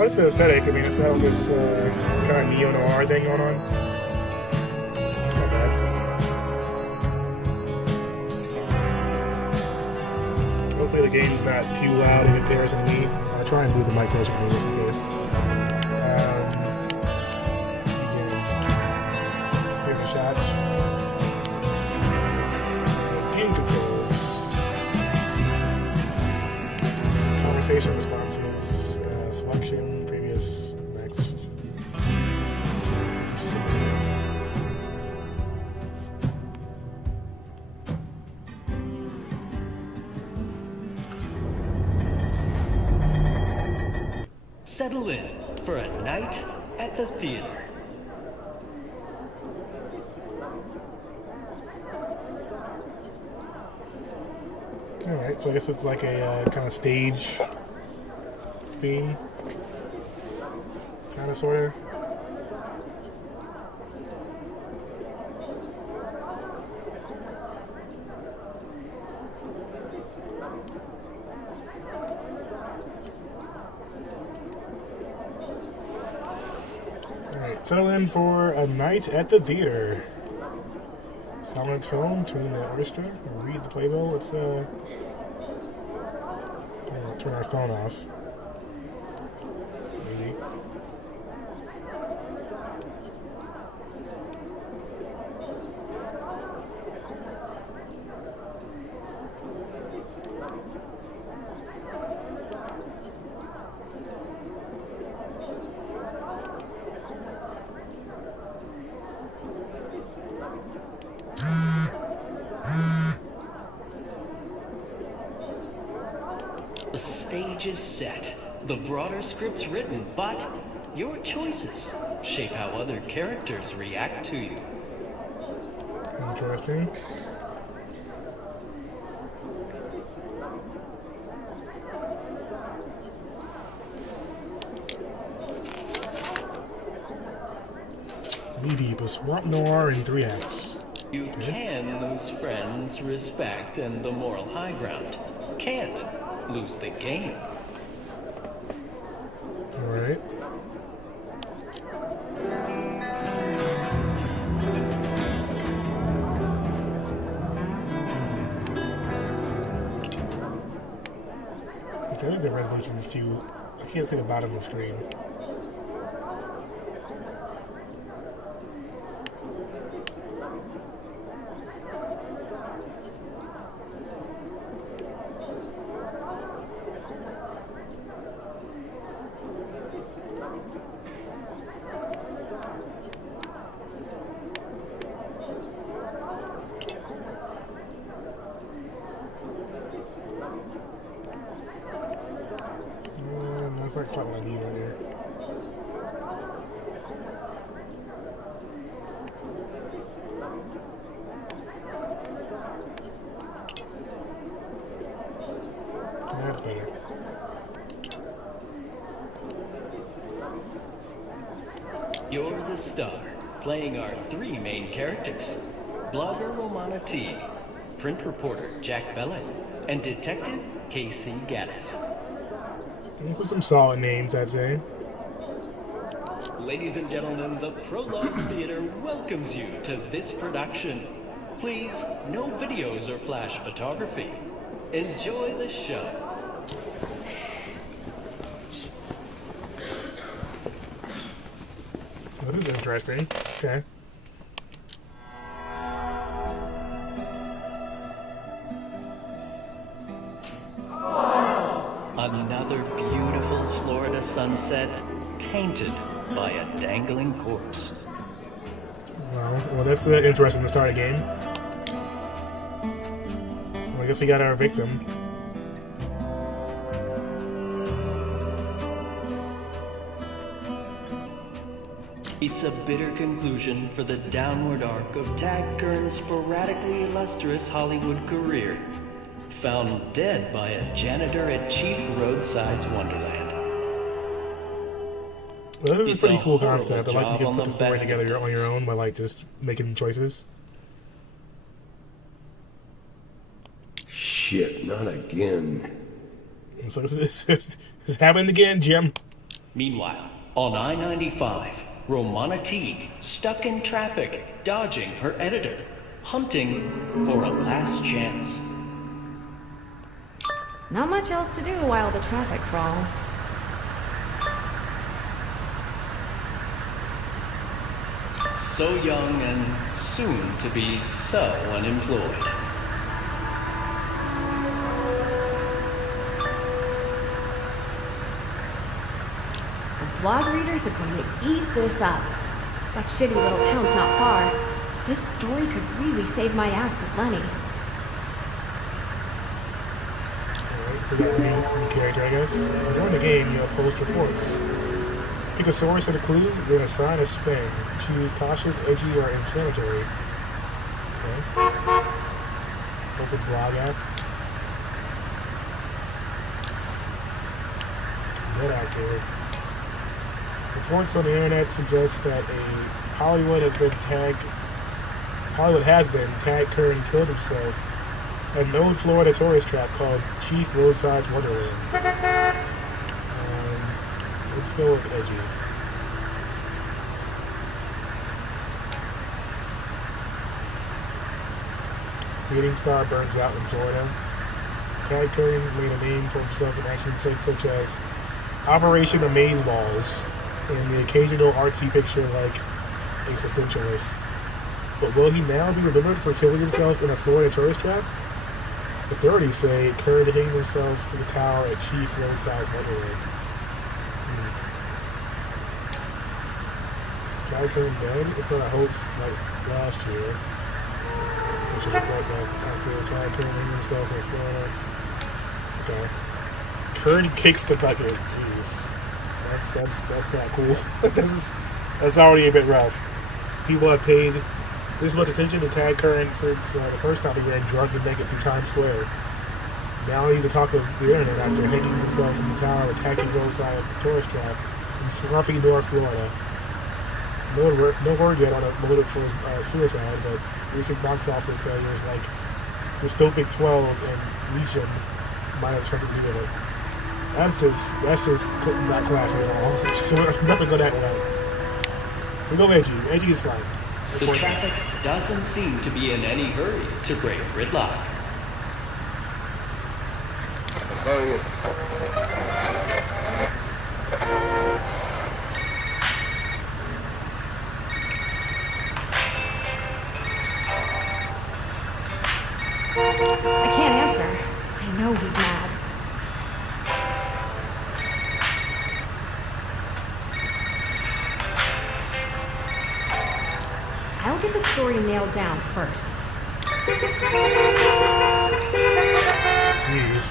like the aesthetic. I mean, it's got this kind of neo-noir thing going on. Not bad. Hopefully the game's not too loud in comparison to me. I'll try and move the mic closer to me just in case. Again, sticky shots. Game controls. Conversation responses. Selection, previous, next. Settle in for a night at the theater. Alright, so I guess it's like a kind of stage theme. Kind of, sort of. Alright, settle in for a night at the theater. Silence film, tune the orchestra, read the playbill. Let's turn our phone off. Maybe. The stage is set, the broader script's written, but your choices shape how other characters react to you. Interesting. Knee deep, a swamp noir in 3 acts. You can lose friends, respect, and the moral high ground. Can't lose the game. Alright. Okay, I think the resolution's too... I can't see the bottom of the screen. That's not quite what I need right here. That's better. You're the star, playing our 3 main characters. Blogger Romana T, print reporter Jack Bellet, and detective Casey Gaddis. These are some solid names, I'd say. Ladies and gentlemen, the Prologue Theater welcomes you to this production. Please, no videos or flash photography. Enjoy the show. So this is interesting. Okay. Another beautiful Florida sunset, tainted by a dangling corpse. Well, that's interesting to start a game. Well, I guess we got our victim. It's a bitter conclusion for the downward arc of Tag Kern's sporadically illustrious Hollywood career. Found dead by a janitor at Chief Roadside's Wonderland. Well, this is a It's pretty a cool horrible concept. I like that you job can put on the the story best together of on your own by like just making choices. Shit, not again. And so this happened again, Jim. Meanwhile, on I-95, Romana Teague, stuck in traffic, dodging her editor, hunting for a last chance. Not much else to do while the traffic crawls. So young and soon to be so unemployed. The blog readers are going to eat this up. That shitty little town's not far. This story could really save my ass with Lenny. Alright, so that main character, I guess. During the game, you'll post reports. Pick a source and a clue, then assign a spin. Choose cautious, edgy, or inflammatory. Okay. Open blog app. Net accurate. Reports on the internet suggest that Hollywood has been tagged Kern and killed himself at an old Florida tourist trap called Chief Roadside's Wonderland. Let's go with edgy. Leading star burns out in Florida. Tad Curry made a name for himself in action flicks such as Operation Amazeballs and the occasional artsy picture like Existentialist. But will he now be remembered for killing himself in a Florida tourist trap? Authorities say Curry hanged himself from the tower at Chief Roadside's Wonderland. Tad Curry dead? It's not a hoax like last year. Which is a report that after Tad Curry hanged himself in Florida. Okay. Kern kicks the bucket. Jeez. That's not cool. that's already a bit rough. People have paid this much attention to Tad Curran since the first time he ran drunk and naked through Times Square. Now he's the talk of the internet after hanging himself in the tower, attacking roadside tourist trap in swampy North Florida. No word yet on a motive for suicide, but recent box office failures like Dystopic 12 and Legion might have something to do with it. That's just not classy at all. So we're not gonna go that way. We go edgy. Edgy is fine. The traffic doesn't seem to be in any hurry to break gridlock. I can't answer. I know he's mad. I'll get the story nailed down first. Jeez.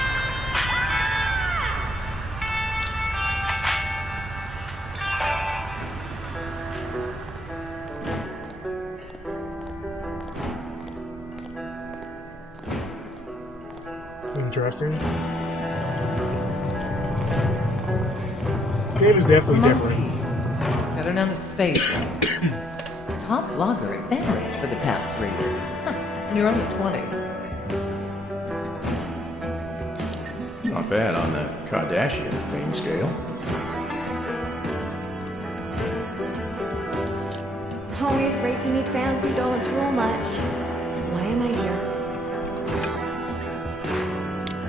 Interesting. This game is definitely different. Better known as Fate. Top blogger at Vantage for the past 3 years. Huh. And you're only 20. Not bad on the Kardashian fame scale. Always great to meet fans who don't drool much. Why am I here?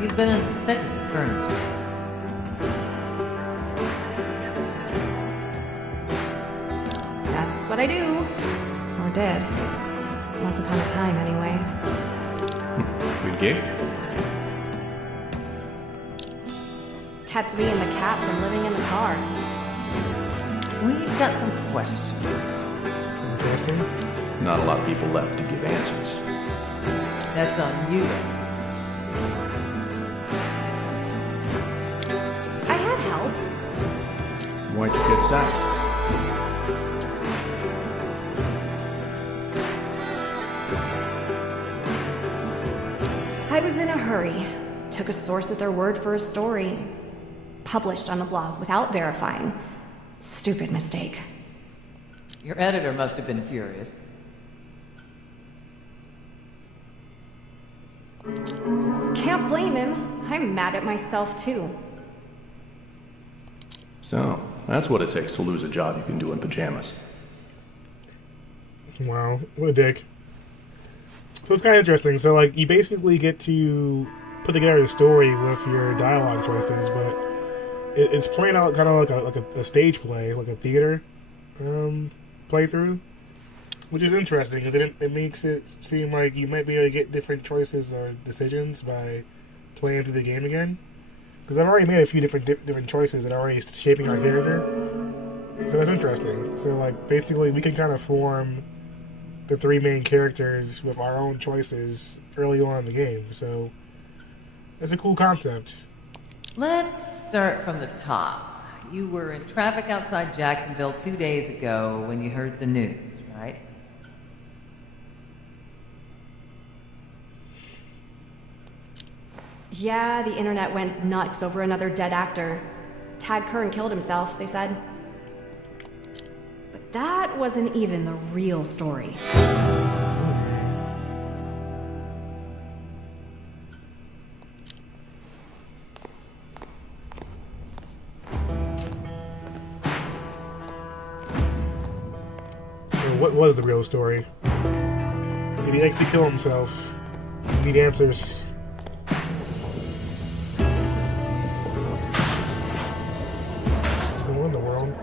You've been in the thick of the current story. That's what I do. Or did. Once upon a time, anyway. Good gig? Kept me and the cat from living in the car. We've got some questions. Interesting. Not a lot of people left to give answers. That's on you. I had help. Why'd you get sacked? I was in a hurry. Took a source at their word for a story. Published on the blog without verifying. Stupid mistake. Your editor must have been furious. Can't blame him. I'm mad at myself too. So, That's what it takes to lose a job you can do in pajamas. Wow, what a dick. So it's kind of interesting. So, like, you basically get to put together a story with your dialogue choices, but it's playing out kind of like a stage play, like a theater playthrough, which is interesting because it makes it seem like you might be able to get different choices or decisions by playing through the game again. Because I've already made a few different choices that are already shaping our character, so that's interesting. So, like, basically, we can kind of form the three main characters with our own choices early on in the game. So that's a cool concept. Let's start from the top. You were in traffic outside Jacksonville 2 days ago when you heard the news, right? Yeah, the internet went nuts over another dead actor. Tad Kern killed himself, they said. But that wasn't even the real story. So what was the real story? Did he actually kill himself? We need answers. What in the world?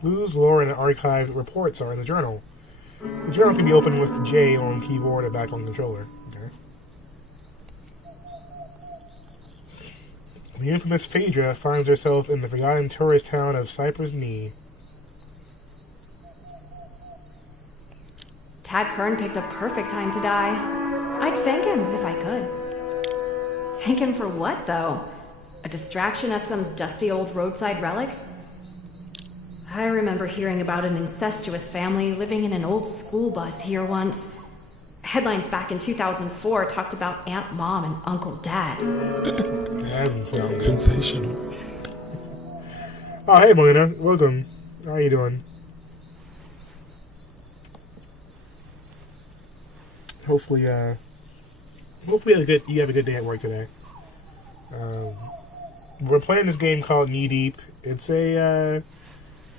Clues, lore, and archived reports are in the journal. The journal can be opened with J on keyboard and back on controller. Okay. The infamous Phaedra finds herself in the forgotten tourist town of Cypress Knee. Tad Kern picked a perfect time to die. I'd thank him if I could. Thank him for what, though? A distraction at some dusty old roadside relic? I remember hearing about an incestuous family living in an old school bus here once. Headlines back in 2004 talked about Aunt Mom and Uncle Dad. That doesn't sound Sensational. Oh, hey, Melina. Welcome. How are you doing? Hopefully you have a good day at work today. We're playing this game called Knee Deep. It's an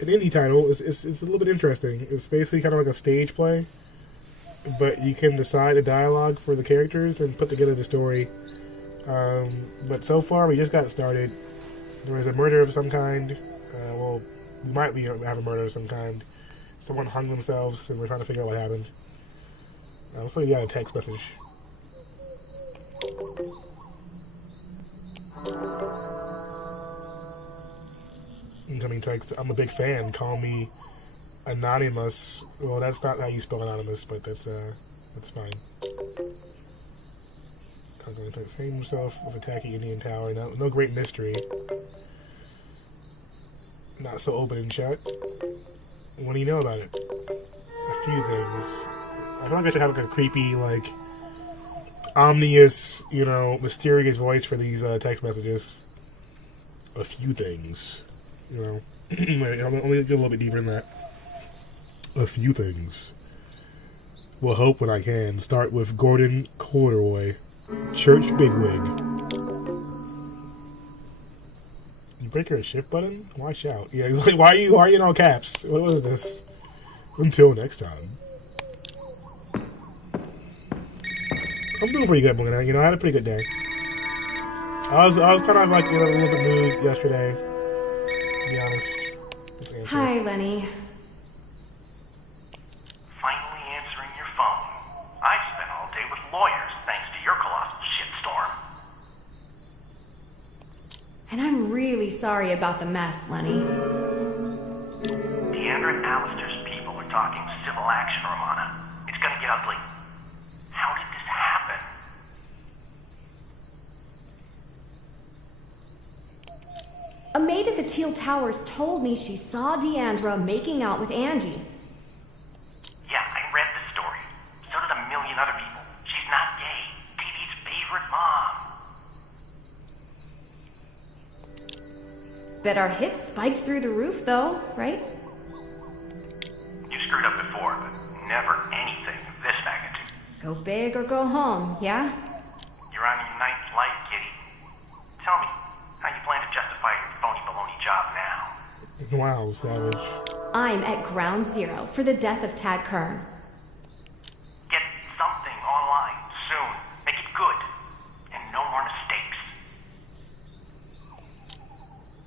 indie title. It's a little bit interesting. It's basically kind of like a stage play, but you can decide the dialogue for the characters and put together the story. But so far, we just got started. There was a murder of some kind. Well, we might have a murder of some kind. Someone hung themselves, and we're trying to figure out what happened. So you got a text message. Incoming text. I'm a big fan. Call me anonymous. Well, that's not how you spell anonymous, but that's fine. I'm going to save himself with attacking Indian Tower. No great mystery. Not so open and shut. What do you know about it? A few things. I feel like I should have like a creepy, like, ominous, mysterious voice for these text messages. A few things. Wait, let me get a little bit deeper in that. A few things. Will hope when I can. Start with Gordon Corduroy, church bigwig. You break your shift button? Why shout? Yeah, he's like, why are you in all caps? What was this? Until next time. I'm doing pretty good, Melina. I had a pretty good day. I was kind of like in a little bit mood yesterday, to be honest. Hi, Lenny. Finally answering your phone. I've spent all day with lawyers thanks to your colossal shitstorm. And I'm really sorry about the mess, Lenny. Deandra and Alistair's people are talking civil action, Romana. It's gonna get ugly. How did this happen? A maid at the Teal Towers told me she saw Deandra making out with Angie. Yeah, I read the story. So did a million other people. She's not gay. Dee Dee's favorite mom. Bet our hits spiked through the roof, though, right? You screwed up before, but never anything of this magnitude. Go big or go home, yeah? You're on your ninth life, kitty. Tell me, how you plan to justify your phony baloney job now? Wow, savage. I'm at ground zero for the death of Tad Kern. Get something online soon. Make it good. And no more mistakes.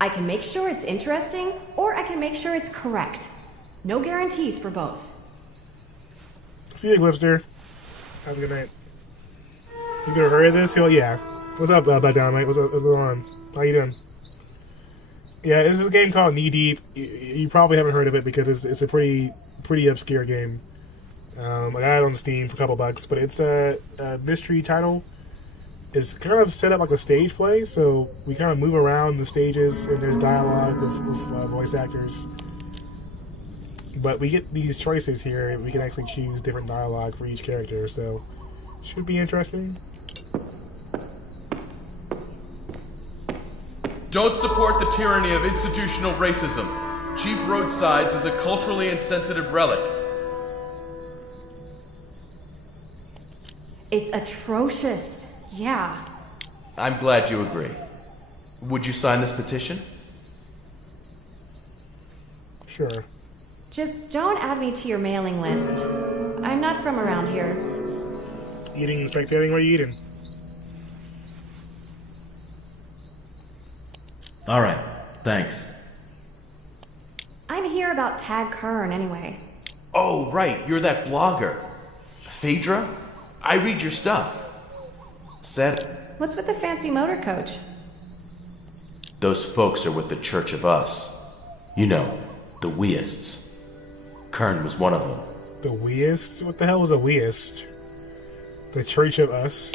I can make sure it's interesting, or I can make sure it's correct. No guarantees for both. See you, Glipster. Have a good night. You gonna hurry this? Oh, yeah. What's up, Bad Dynamite? What's going on? How you doing? Yeah, this is a game called Knee Deep. You probably haven't heard of it because it's a pretty obscure game. I got it on Steam for a couple bucks, but it's a mystery title. It's kind of set up like a stage play, so we kind of move around the stages, and there's dialogue with voice actors. But we get these choices here, and we can actually choose different dialogue for each character, so should be interesting. Don't support the tyranny of institutional racism. Chief Roadsides is a culturally insensitive relic. It's atrocious, yeah. I'm glad you agree. Would you sign this petition? Sure. Just don't add me to your mailing list. I'm not from around here. Eating and spectating? What are you eating? All right, thanks. I'm here about Tad Kern, anyway. Oh, right, you're that blogger. Phaedra? I read your stuff. Said What's with the fancy motor coach? those folks are with the Church of Us. You know, the Weists. Kern was one of them. The Weist? What the hell is a Weist? The Church of Us?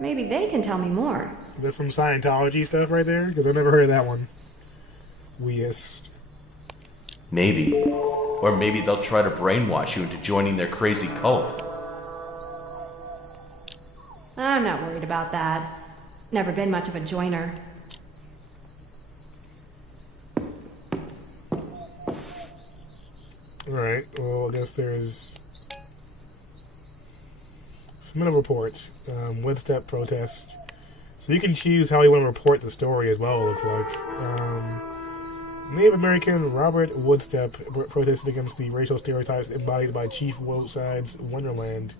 Maybe they can tell me more. That's some Scientology stuff right there? Because I've never heard of that one. Weist. Maybe. Or maybe they'll try to brainwash you into joining their crazy cult. I'm not worried about that. Never been much of a joiner. Alright, well, I guess there's... Submit a report. Woodstep protest. So you can choose how you want to report the story as well, it looks like. Native American Robert Woodstep protested against the racial stereotypes embodied by Chief Roadside's Wonderland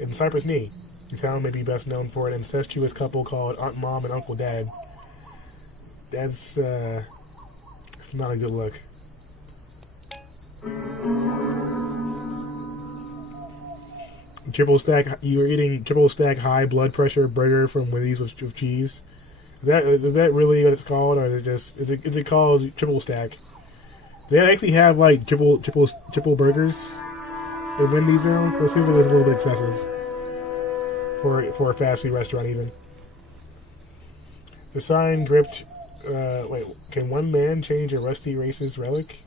in Cypress Knee. The town may be best known for an incestuous couple called Aunt Mom and Uncle Dad. That's, it's not a good look. You were eating triple stack high blood pressure burger from Wendy's with cheese. Is that really what it's called, or is it called triple stack? Do they actually have like triple burgers at Wendy's now? That seems like it's a little bit excessive for a fast food restaurant even. The sign gripped. Can one man change a rusty racist relic?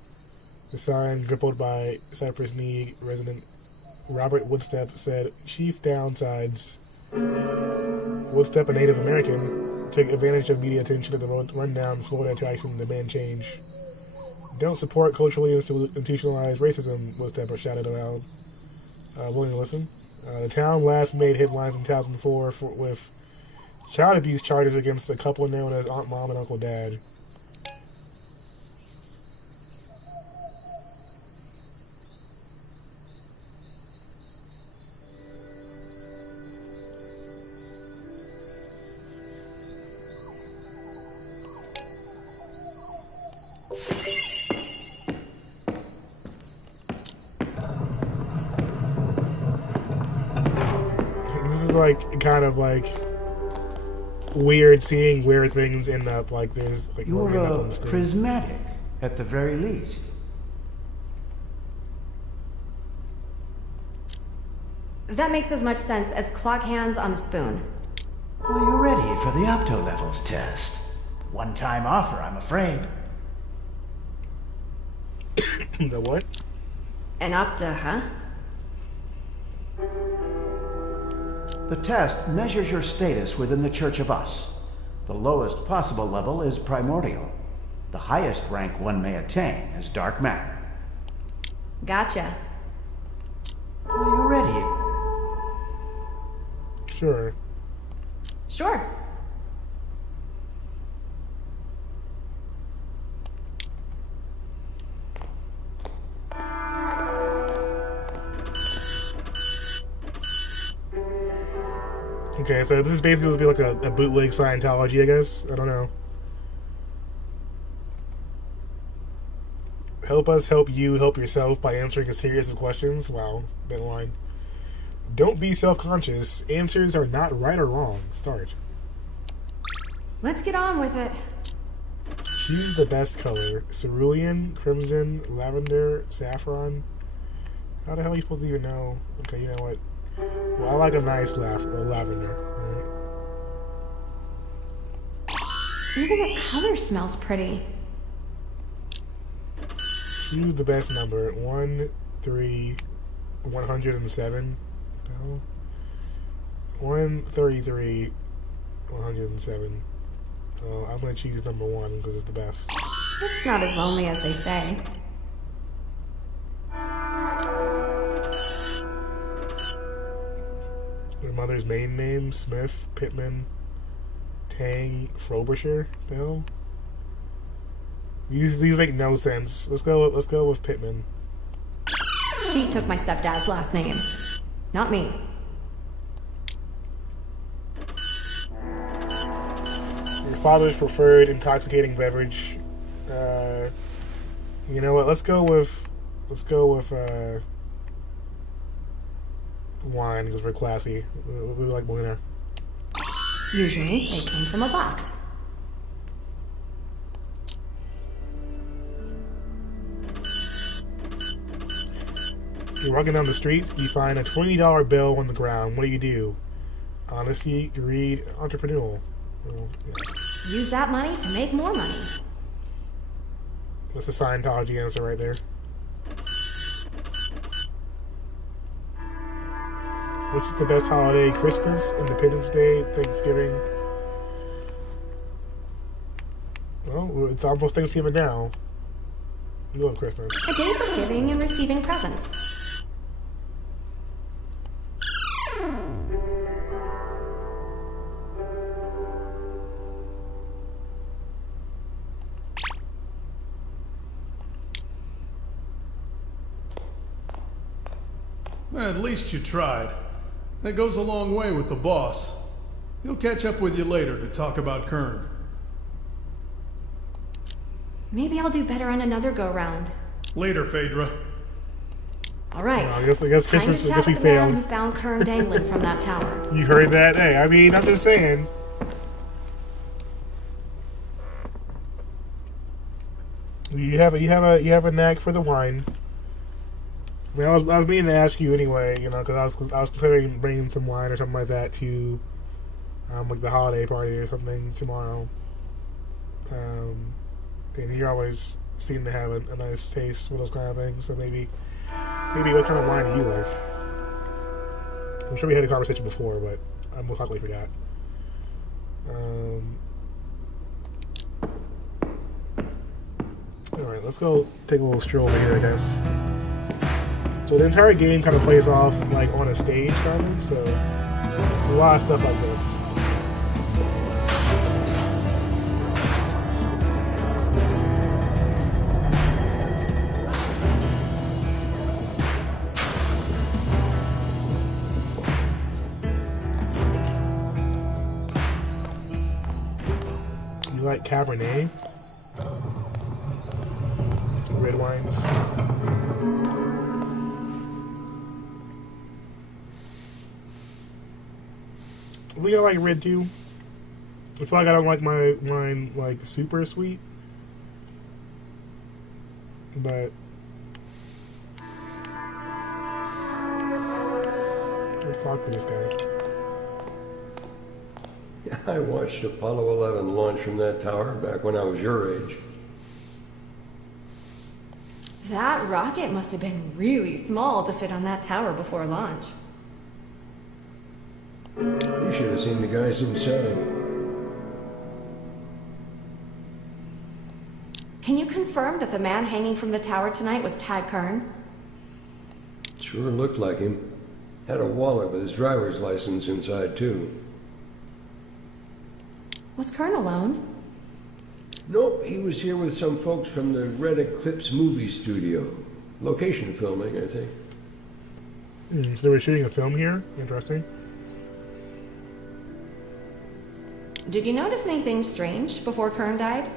The sign grippled by Cypress Knee resident Robert Woodstep said, Chief Downsides. Woodstep, a Native American, took advantage of media attention at the rundown Florida attraction to demand change. Don't support culturally institutionalized racism, Woodstep shouted aloud. Willing to listen? The town last made headlines in 2004 with child abuse charges against a couple known as Aunt Mom and Uncle Dad. This is like kind of like weird seeing where things end up. Like there's like You're more end up on the screen. prismatic, at the very least. That makes as much sense as clock hands on a spoon. Are you ready for the opto levels test? One-time offer, I'm afraid. The what? An opta, huh? The test measures your status within the Church of Us. The lowest possible level is primordial. The highest rank one may attain is dark matter. Gotcha. Are you ready? Sure. Sure. Okay, so this is basically supposed to be like a bootleg Scientology, I guess. I don't know. Help us help you help yourself by answering a series of questions. Wow, that line. Don't be self-conscious. Answers are not right or wrong. Start. Let's get on with it. Choose the best color. Cerulean, crimson, lavender, saffron. How the hell are you supposed to even know? Okay, you know what? Well, I like a nice lavender. Right? Even the color smells pretty. Choose the best number. 1, 3, 107. No. 133, 107. So I'm gonna choose number 1 because it's the best. It's not as lonely as they say. Your mother's maiden name: Smith, Pittman, Tang, Frobisher. The hell? These make no sense. Let's go with Pittman. She took my stepdad's last name, not me. Your father's preferred intoxicating beverage. You know what? Let's go with wine because we're classy. We like Molina. Usually, they came from a box. You're walking down the street, you find a $20 bill on the ground. What do? Honesty, greed, entrepreneurial. Well, yeah. Use that money to make more money. That's a Scientology answer right there. Which is the best holiday? Christmas, Independence Day, Thanksgiving. Well, it's almost Thanksgiving now. You love Christmas. A day for giving and receiving presents. At least you tried. That goes a long way with the boss. He'll catch up with you later to talk about Kern. Maybe I'll do better on another go-round. Later, Phaedra. All right. Well, I guess Christmas. I guess we the man failed. who found Kern dangling from that tower. You heard that? Hey, I mean, I'm just saying. You have a knack for the wine. I mean, I was meaning to ask you anyway, you know, because I was considering bringing some wine or something like that to, like the holiday party or something tomorrow. And you always seem to have a nice taste for those kind of things. So maybe what kind of wine do you like? I'm sure we had a conversation before, but I most likely forgot. Alright, let's go take a little stroll over here, I guess. So the entire game kind of plays off like on a stage, kind of. So a lot of stuff like this. You like Cabernet? Red wines? I think I like red too. I feel like I don't like my wine like super sweet. But let's talk to this guy. I watched Apollo 11 launch from that tower back when I was your age. That rocket must have been really small to fit on that tower before launch. You should have seen the guys inside. Can you confirm that the man hanging from the tower tonight was Tad Kern? Sure looked like him. Had a wallet with his driver's license inside, too. Was Kern alone? Nope, he was here with some folks from the Red Eclipse movie studio. Location filming, I think. So they were shooting a film here? Interesting. Did you notice anything strange before Kern died?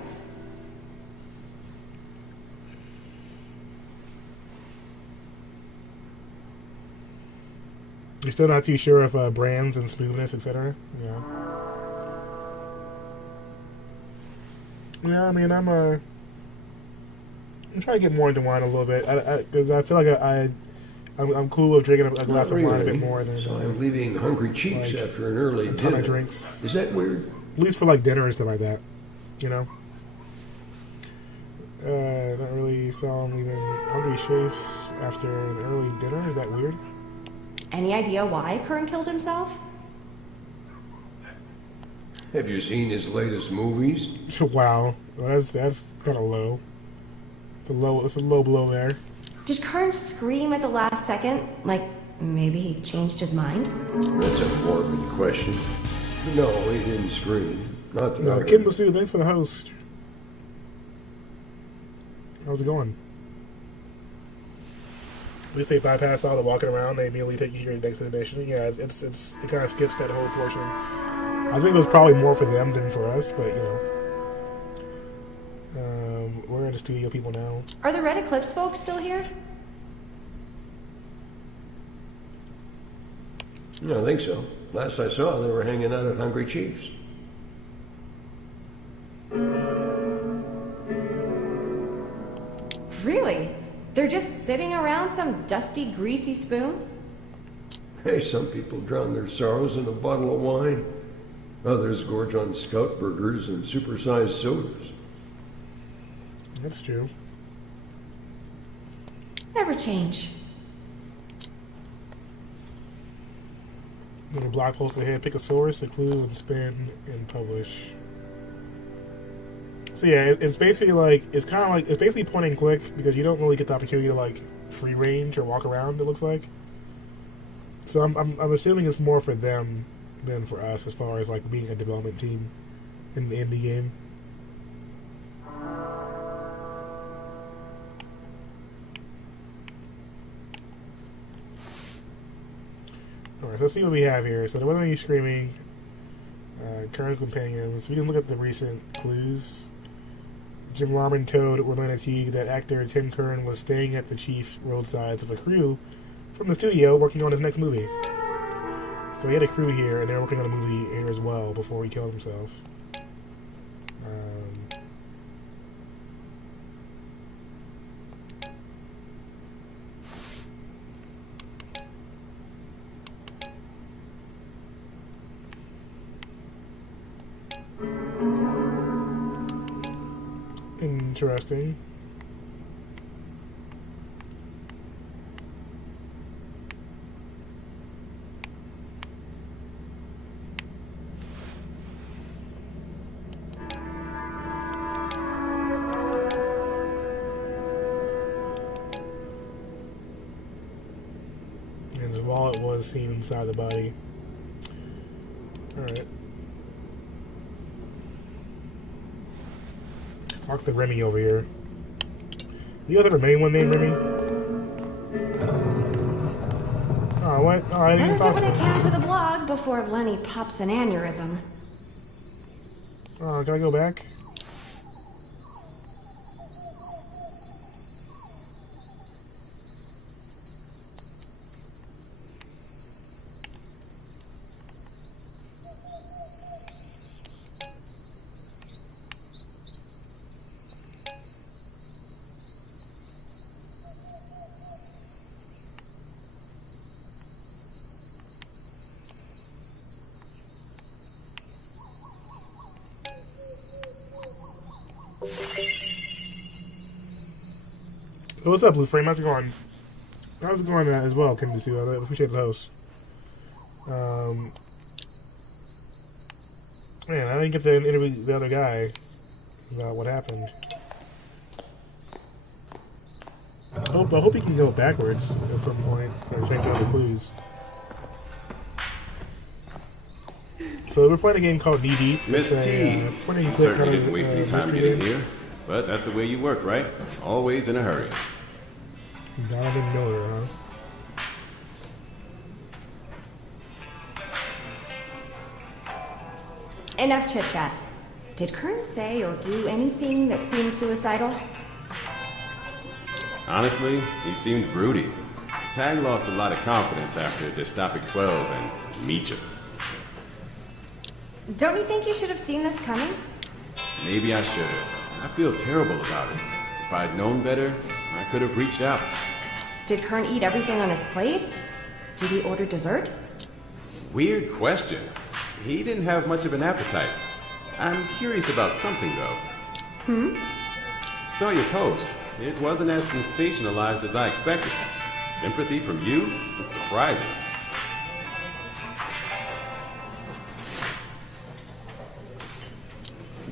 You're still not too sure of brands and smoothness, etc.? Yeah. Yeah, I mean, I'm trying to get more into wine a little bit, because I feel like I'm cool with drinking a glass of wine a bit more than. So I'm leaving hungry cheeks like, after an early a dinner. ton of drinks. Is that weird? At least for like dinner and stuff like that, you know. Not really saw him leaving hungry chefs after an early dinner. Is that weird? Any idea why Kern killed himself? Have you seen his latest movies? Wow, well, that's kind of low. It's a low blow there. Did Kern scream at the last second? Like, maybe he changed his mind? That's a morbid question. No, he didn't scream. Not that I No, Kim Basu, thanks for the host. How's it going? At least they bypass all the walking around. They immediately take you to your next destination. Yeah, it kind of skips that whole portion. I think it was probably more for them than for us, but you know. We're at the studio people now. Are the Red Eclipse folks still here? I don't think so. Last I saw, they were hanging out at Hungry Chiefs. Really? They're just sitting around some dusty, greasy spoon? Hey, some people drown their sorrows in a bottle of wine. Others gorge on scout burgers and supersized sodas. That's true. Never change. In a blog post ahead, pick a source, a clue, and spin and publish. So yeah, it's basically like it's basically point and click because you don't really get the opportunity to like free range or walk around. It looks like. So I'm assuming it's more for them than for us as far as like being a development team in the indie game. Alright, let's see what we have here. So there wasn't any screaming. Kern's companions. We can look at the recent clues. Jim Larman told Orlando Teague that actor Tim Kern was staying at the chief roadsides of a crew from the studio working on his next movie. So he had a crew here, and they were working on a movie here as well before he killed himself. Interesting. And his wallet was seen inside the body. Alright. Talk to Remy over here. You guys ever met anyone named Remy? Oh, what? Oh, I didn't Better talk get to what I him. can to the blog before Lenny pops an aneurysm. Oh, can I go back? What's up, Blue Frame? How's it going? How's it going as well, Kim Basu? I appreciate the host. Man, I didn't get to interview the other guy about what happened. I hope he can go backwards at some point or check out the clues. So we're playing a game called Knee Deep. Mr. T, you certainly didn't waste any time getting here, but that's the way you work, right? Always in a hurry. Donovan Miller, huh? Enough chit chat. Did Kern say or do anything that seemed suicidal? Honestly, he seemed broody. Tag lost a lot of confidence after Dystopic 12 and Meechum. Don't you think you should have seen this coming? Maybe I should have. I feel terrible about it. If I'd known better, I could have reached out. Did Kern eat everything on his plate? Did he order dessert? Weird question. He didn't have much of an appetite. I'm curious about something, though. Saw your post. It wasn't as sensationalized as I expected. Sympathy from you is surprising.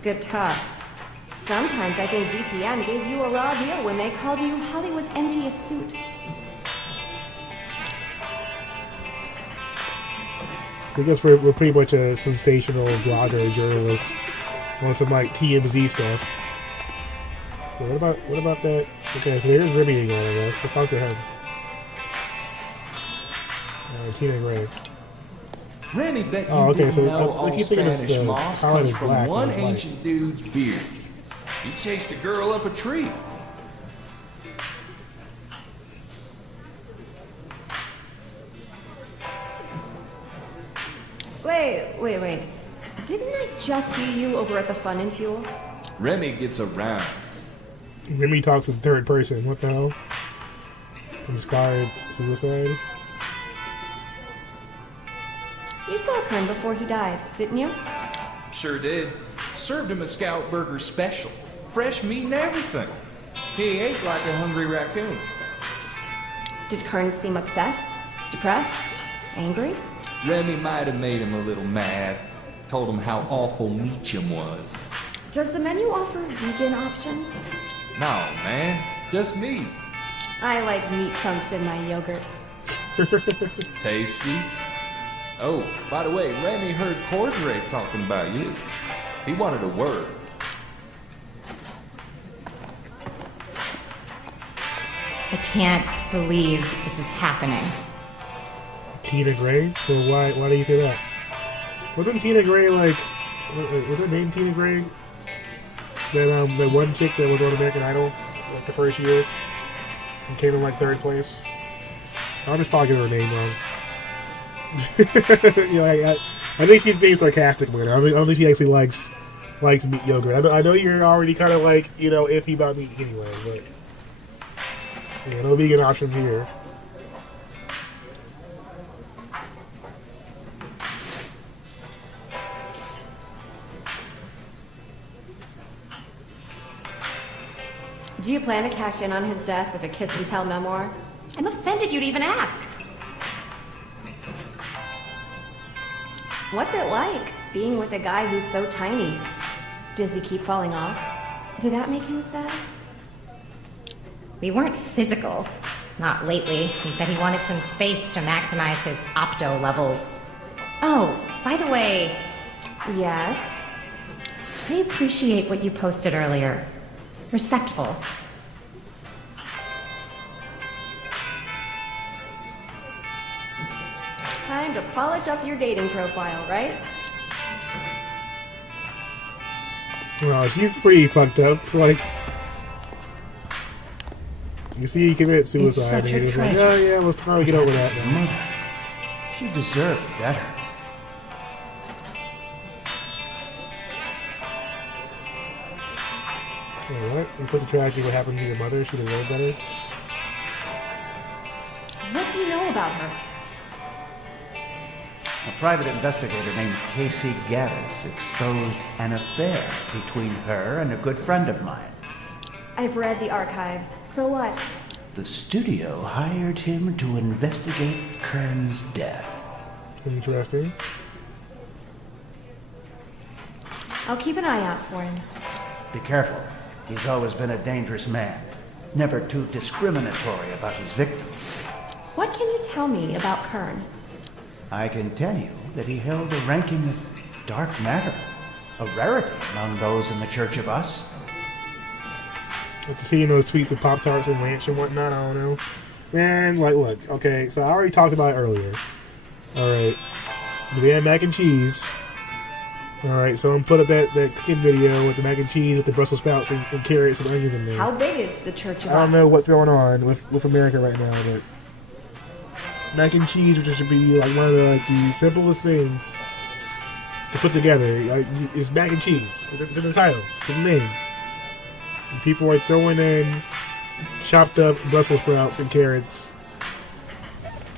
Good talk. Sometimes I think ZTN gave you a raw deal when they called you Hollywood's emptiest suit. I guess we're pretty much a sensational blogger, journalist, on some like TMZ stuff. Yeah, what about that? Okay, so here's Ribby again, I guess. Let's talk to him. Tina Gray. Remy bet you okay, didn't so know I all keep thinking it's Spanish the moss color comes is from black, one not white. ancient dude's beard. He chased a girl up a tree. Wait. Didn't I just see you over at the Fun and Fuel? Remy gets around. Remy talks in third person. What the hell? Inspired suicide? You saw Kern before he died, didn't you? Sure did. Served him a Scout Burger special. Fresh meat and everything. He ate like a hungry raccoon. Did Kern seem upset? Depressed? Angry? Remy might have made him a little mad. Told him how awful Meechum was. Does the menu offer vegan options? No, man. Just meat. I like meat chunks in my yogurt. Tasty. Oh, by the way, Remy heard Cordray talking about you. He wanted a word. I can't believe this is happening. Tina Gray? Well, why do you say that? Wasn't Tina Gray like... Was her name Tina Gray? That one chick that was on American Idol like the first year and came in like third place? I'm just probably getting her name wrong. I think she's being sarcastic with it. I don't think she actually likes meat yogurt. I know you're already kind of like, iffy about meat anyway, but yeah, no vegan options here. Do you plan to cash in on his death with a kiss and tell memoir? I'm offended you'd even ask. What's it like, being with a guy who's so tiny? Does he keep falling off? Did that make him sad? We weren't physical. Not lately. He said he wanted some space to maximize his opto levels. Oh, by the way... Yes? I appreciate what you posted earlier. Respectful. Time to polish up your dating profile, right? Well, she's pretty fucked up. Like, you see, he committed suicide, and he was like, "Oh yeah, let's try to get over that now." Mother, she deserved better. Wait, what? It's such a tragedy. What happened to your mother? She deserved better. What do you know about her? A private investigator named Casey Gaddis exposed an affair between her and a good friend of mine. I've read the archives. So what? The studio hired him to investigate Kern's death. Interesting. I'll keep an eye out for him. Be careful. He's always been a dangerous man. never too discriminatory about his victims. What can you tell me about Kern? I can tell you that he held a ranking of dark matter, a rarity among those in the Church of Us. After seeing those sweets of Pop-Tarts and ranch and whatnot, I don't know. Man, like, look, okay, so I already talked about it earlier. Alright. They had mac and cheese. Alright, so I'm put up that cooking video with the mac and cheese with the Brussels sprouts and carrots and onions in there. How big is the Church of Us? I don't know what's going on with America right now, but mac and cheese, which should be like one of the simplest things to put together. It's mac and cheese. It's in the title. It's in the name. And people are throwing in chopped up Brussels sprouts and carrots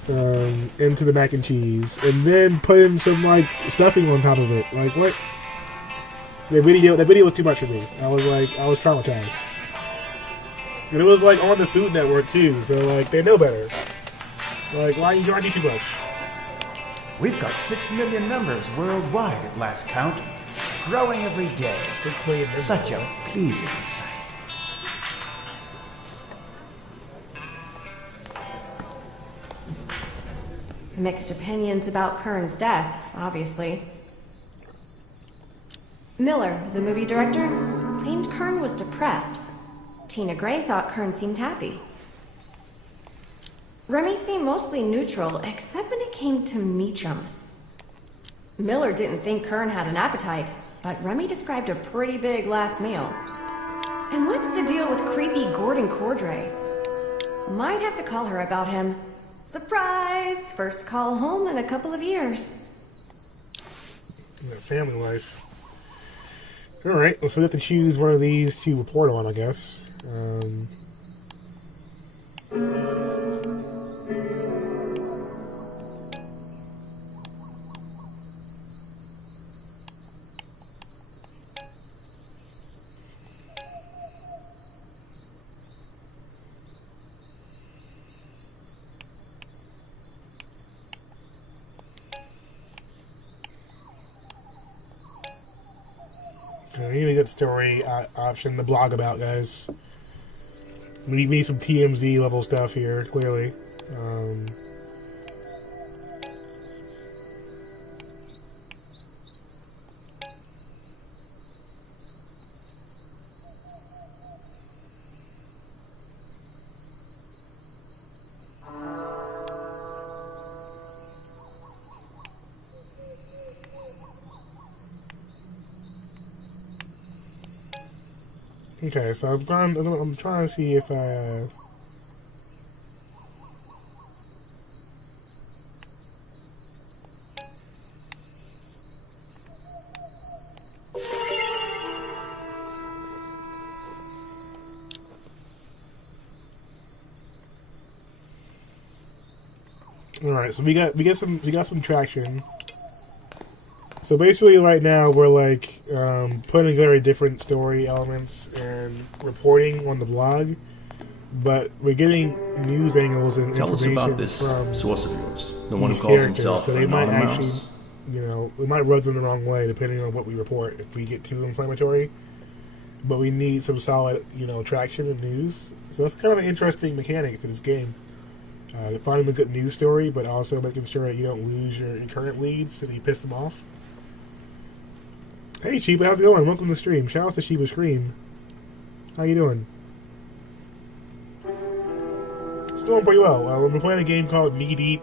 into the mac and cheese, and then putting some like stuffing on top of it. Like what? That video was too much for me. I was traumatized. And it was like on the Food Network too, so like they know better. Like why you too much? We've got 6 million members worldwide at last count, growing every day. 6 million members. Such a pleasing sight. Mixed opinions about Kern's death, obviously. Miller, the movie director, claimed Kern was depressed. Tina Gray thought Kern seemed happy. Remy seemed mostly neutral, except when it came to Meacham. Miller didn't think Kern had an appetite, but Remy described a pretty big last meal. And what's the deal with creepy Gordon Cordray? Might have to call her about him. Surprise! First call home in a couple of years. Family life. Alright, so we have to choose one of these to report on, I guess. Give me that story option to blog about, guys. We need some TMZ level stuff here, clearly. Okay, so I'm trying to see if I. All right, so we got some traction. So basically, right now we're like putting together different story elements and reporting on the blog, but we're getting news angles and Tell us information about this from source of yours, the one who these calls characters. himself So they might Anonymous. actually, we might rub them the wrong way depending on what we report. If we get too inflammatory, but we need some solid, traction and news. So that's kind of an interesting mechanic to this game. Finding a good news story, but also making sure that you don't lose your current leads so that you piss them off. Hey Sheba, how's it going? Welcome to the stream. Shout out to Sheba Scream. How you doing? It's doing pretty well. We're playing a game called Knee Deep.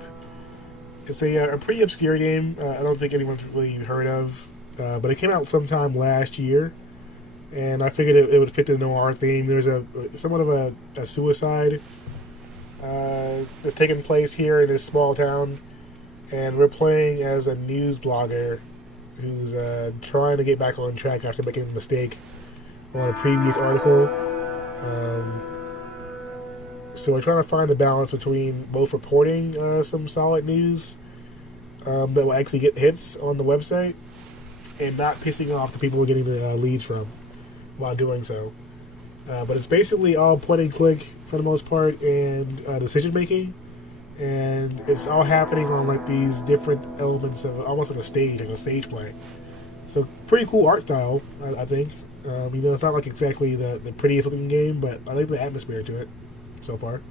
It's a pretty obscure game. I don't think anyone's really heard of, but it came out sometime last year, and I figured it would fit the Noir theme. There's somewhat of a suicide that's taking place here in this small town, and we're playing as a news blogger who's trying to get back on track after making a mistake on a previous article. So we're trying to find a balance between both reporting some solid news that will actually get hits on the website and not pissing off the people we're getting the leads from while doing so. But it's basically all point and click for the most part and decision making. And it's all happening on like these different elements of almost like a stage play. So pretty cool art style, I think. It's not like exactly the prettiest looking game, but I like the atmosphere to it so far.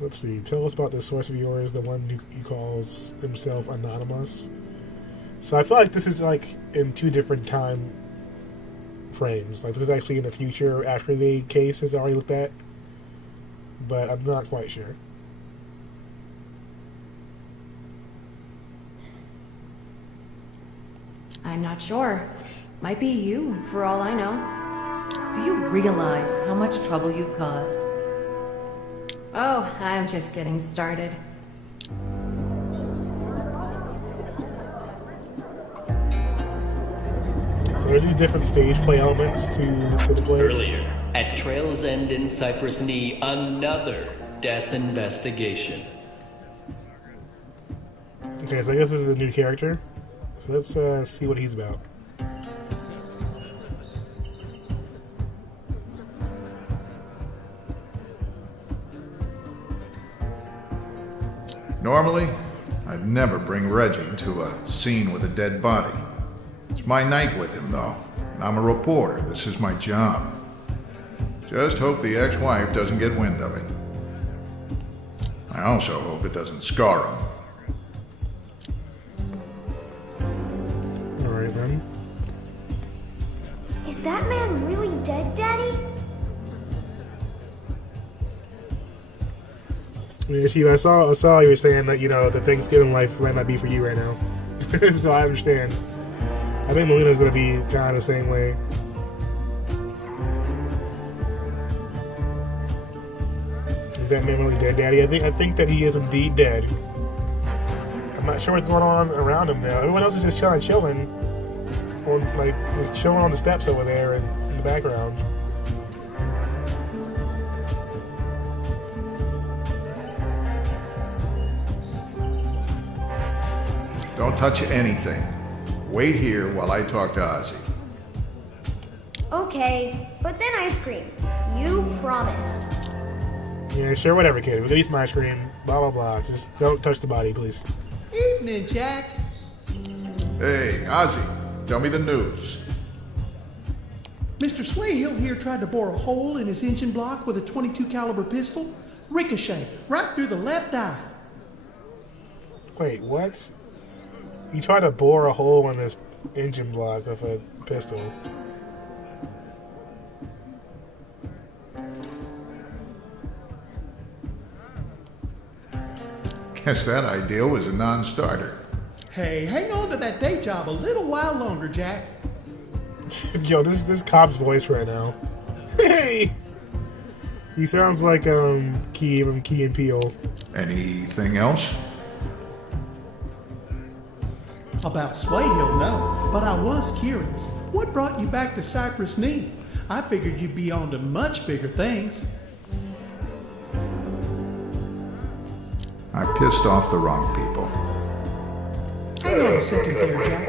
Let's see. Tell us about the source of yours, the one who calls himself Anonymous. So I feel like this is like in two different time frames. Like this is actually in the future after the case is already looked at, but I'm not quite sure. I'm not sure. Might be you, for all I know. Do you realize how much trouble you've caused? Oh, I'm just getting started. So there's these different stage play elements to the place. Earlier, at Trail's End in Cypress Knee, another death investigation. Okay, so I guess this is a new character. So let's see what he's about. Normally, I'd never bring Reggie to a scene with a dead body. It's my night with him, though, and I'm a reporter. This is my job. Just hope the ex-wife doesn't get wind of it. I also hope it doesn't scar him. All right, then. Is that man really dead, Daddy? Yeah, Chief, I saw you were saying that, the Thanksgiving life might not be for you right now. So I understand. I think Melina's going to be kind of the same way. Is that man really dead, Daddy? I think that he is indeed dead. I'm not sure what's going on around him now. Everyone else is just chilling. Just chilling on the steps over there in the background. Don't touch anything. Wait here while I talk to Ozzy. Okay, but then ice cream. You promised. Yeah, sure, whatever, kid. We're gonna eat some ice cream. Blah, blah, blah. Just don't touch the body, please. Evening, Jack. Hey, Ozzy, tell me the news. Mr. Swayhill here tried to bore a hole in his engine block with a .22 caliber pistol. Ricochet, right through the left eye. Wait, what? You tried to bore a hole in this engine block with a pistol. Guess that idea was a non-starter. Hey, hang on to that day job a little while longer, Jack. Yo, this cop's voice right now. Hey! He sounds like Key from Key and Peele. Anything else? About Swayhill, no. But I was curious. What brought you back to Cypress Knee? I figured you'd be on to much bigger things. I pissed off the wrong people. Hang on a second there, Jack.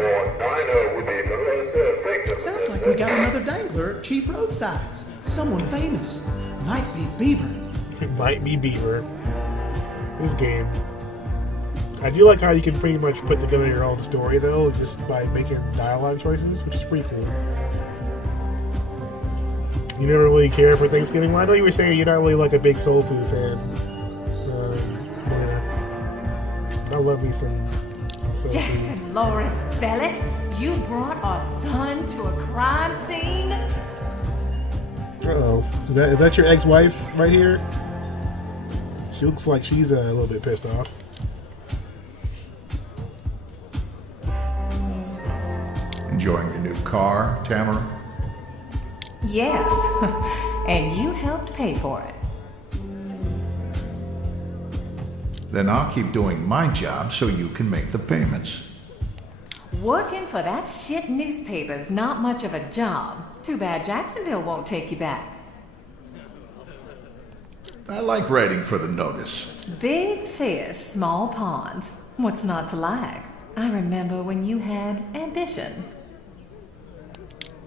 Sounds like we got another dangler at Chief Roadsides. Someone famous. Might be Bieber. It might be Bieber. This game. I do like how you can pretty much put together your own story, though, just by making dialogue choices, which is pretty cool. You never really care for Thanksgiving? Well, I know you were saying you're not really like a big soul food fan. I love me some soul food. Jackson Lawrence Bellet, you brought our son to a crime scene? Uh-oh. Is that your ex-wife right here? She looks like she's a little bit pissed off. Enjoying your new car, Tamara? Yes, and you helped pay for it. Then I'll keep doing my job so you can make the payments. Working for that shit newspaper's not much of a job. Too bad Jacksonville won't take you back. I like writing for the Notice. Big fish, small pond. What's not to like? I remember when you had ambition.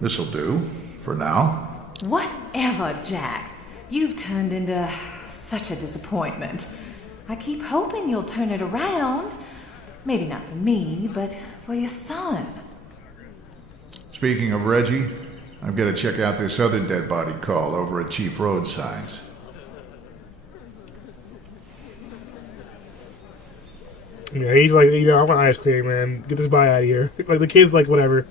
This'll do, for now. Whatever, Jack. You've turned into such a disappointment. I keep hoping you'll turn it around. Maybe not for me, but for your son. Speaking of Reggie, I've got to check out this other dead body call over at Chief Roadside's. Yeah, he's like, I want ice cream, man. Get this guy out of here. Like, the kid's like, whatever.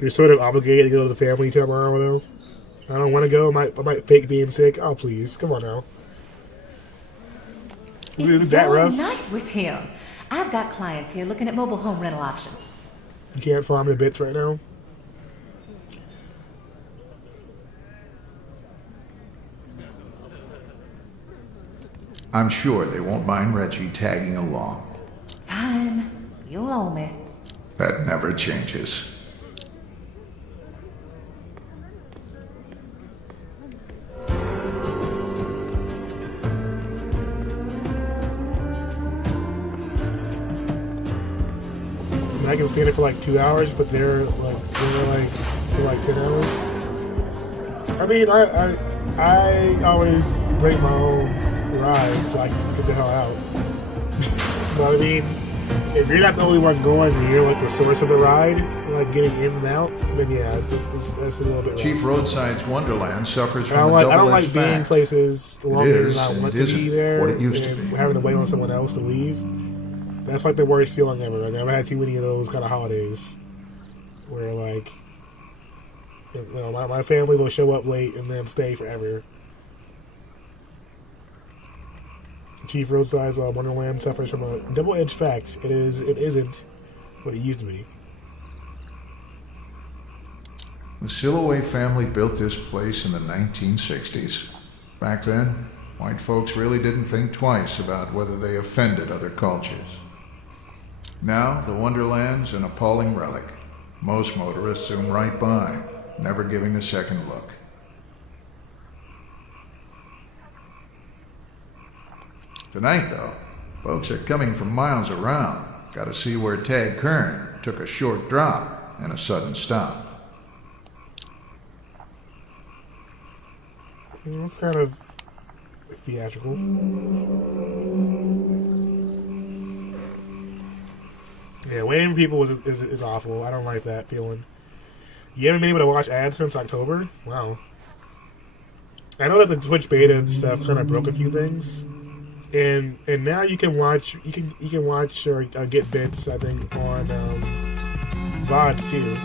You're sort of obligated to go to the family tomorrow, though. I don't want to go. I might fake being sick. Oh, please. Come on now. Is it that rough? Night with him. I've got clients here looking at mobile home rental options. You can't farm the bits right now? I'm sure they won't mind Reggie tagging along. Fine. You'll owe me. That never changes. I can stand it for like 2 hours, but they're like for like 10 hours. I mean, I always bring my own ride so I can get the hell out. But I mean, if you're not the only one going and you're like the source of the ride, like getting in and out, then yeah, that's a little bit rough. Chief Roadside's Wonderland suffers from I a don't like double-edged being fact. places longer than I want to be there, what it used to and be. having to wait on someone else to leave. That's like the worst feeling ever. Like, I've had too many of those kind of holidays where, like, my family will show up late and then stay forever. Chief Roadside's Wonderland suffers from a double-edged fact. It isn't what it used to be. The Silloway family built this place in the 1960s. Back then, white folks really didn't think twice about whether they offended other cultures. Now, the Wonderland's an appalling relic. Most motorists zoom right by, never giving a second look. Tonight, though, folks are coming from miles around. Got to see where Tad Kern took a short drop and a sudden stop. It's kind of theatrical. Yeah, waiting for people is awful. I don't like that feeling. You haven't been able to watch ads since October? Wow. I know that the Twitch beta stuff kind of broke a few things, and now you can watch or get bits, I think, on VODs too.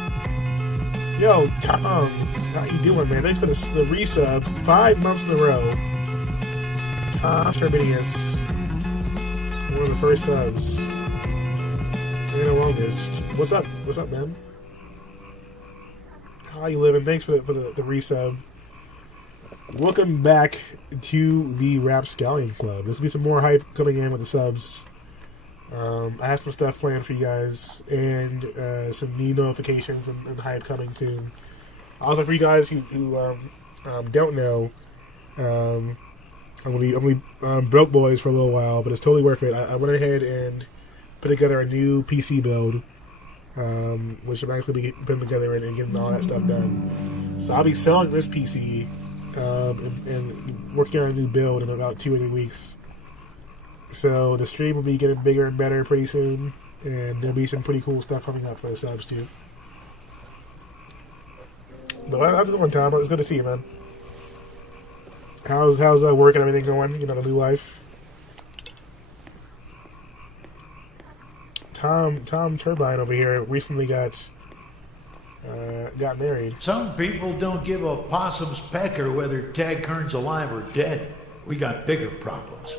Yo, Tom, how you doing, man? Thanks for the resub 5 months in a row. Tom Turbinius, one of the first subs. And the longest. What's up? What's up, man? How you living? Thanks for the resub. Welcome back to the Rapscallion Club. There's gonna be some more hype coming in with the subs. I have some stuff planned for you guys, and some new notifications and hype coming soon. Also, for you guys who don't know, I'm gonna be broke boys for a little while, but it's totally worth it. I went ahead and put together a new PC build, which I'm actually putting together and getting all that stuff done. So I'll be selling this PC and working on a new build in about 2 or 3 weeks. So the stream will be getting bigger and better pretty soon, and there'll be some pretty cool stuff coming up for the subs too. But how's it going, Tom? It's good to see you, man. How's work and everything going? You know, the new life. Tom Turbine over here recently got married. Some people don't give a possum's pecker whether Tad Kern's alive or dead. We got bigger problems.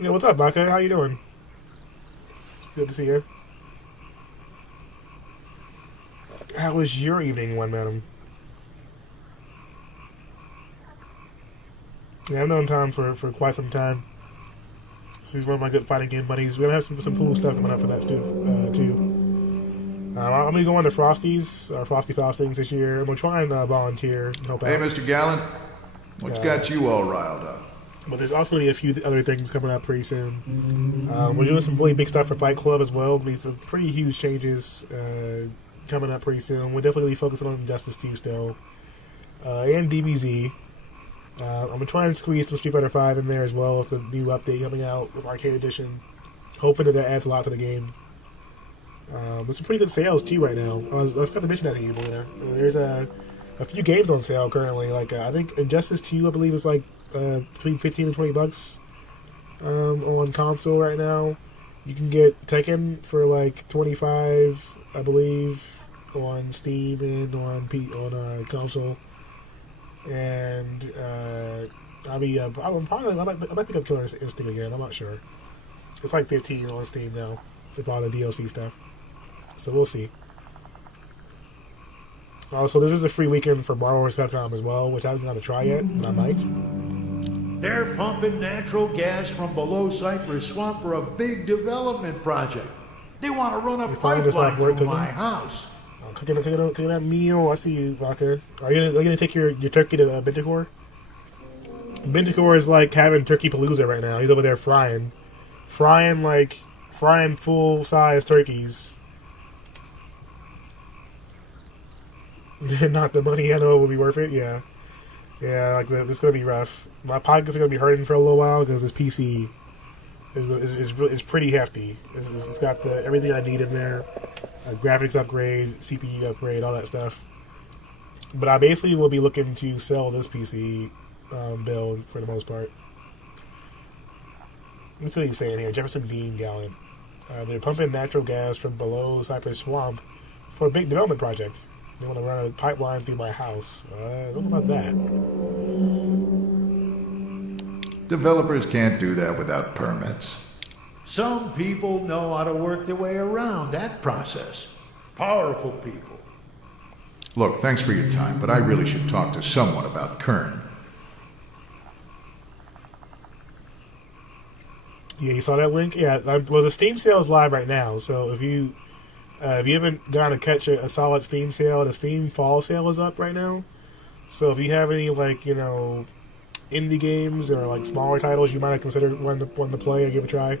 Yeah, what's up, Baka? How you doing? It's good to see you. How was your evening, one madam? Yeah, I've known Tom for quite some time. He's one of my good fighting game buddies. We're gonna have some cool stuff coming up for that too. I'm gonna go on to Frosty's Frosty Faustings this year. I'm gonna try and volunteer and help out. Hey, Mr. Gallant, what's got you all riled up? But there's also a few other things coming up pretty soon. We're doing some really big stuff for Fight Club as well. There'll be some pretty huge changes coming up pretty soon. We're definitely going to be focusing on Justice 2 still. And DBZ. I'm gonna try and squeeze some Street Fighter 5 in there as well with the new update coming out with Arcade Edition. Hoping that adds a lot to the game. There's some pretty good sales too right now. I forgot to mention that to you, Melina. There's a few games on sale currently. Like I think Injustice 2, I believe, is like between $15 and $20 on console right now. You can get Tekken for like $25, I believe, on Steam and on console. And I might pick up Killer Instinct again. I'm not sure. It's like $15 on Steam now with all the DLC stuff. So we'll see. Also, this is a free weekend for Marvel vs. Capcom as well, which I haven't got to try yet, but I might. They're pumping natural gas from below Cypress Swamp for a big development project. They want to run a pipeline through my house. Cooking that meal. I see you, Vodka. Are you gonna take your turkey to Benticor? Benticor is like having turkey palooza right now. He's over there frying full-size turkeys. Not the money. I know it would be worth it. Yeah. Like it's gonna be rough. My pockets are gonna be hurting for a little while because this PC is pretty hefty. It's got everything I need in there. A graphics upgrade, CPU upgrade, all that stuff. But I basically will be looking to sell this PC build for the most part. That's what he's saying here. Jefferson Dean Gallant. They're pumping natural gas from below Cypress Swamp for a big development project. They want to run a pipeline through my house. I don't know about that. Developers can't do that without permits. Some people know how to work their way around that process. Powerful people. Look, thanks for your time, but I really should talk to someone about Kern. Yeah, you saw that link? Yeah, well, the Steam sale is live right now, so if you haven't gotten to catch a solid Steam sale, the Steam Fall sale is up right now. So if you have any, like, you know, indie games or, like, smaller titles you might have considered one to play or give a try,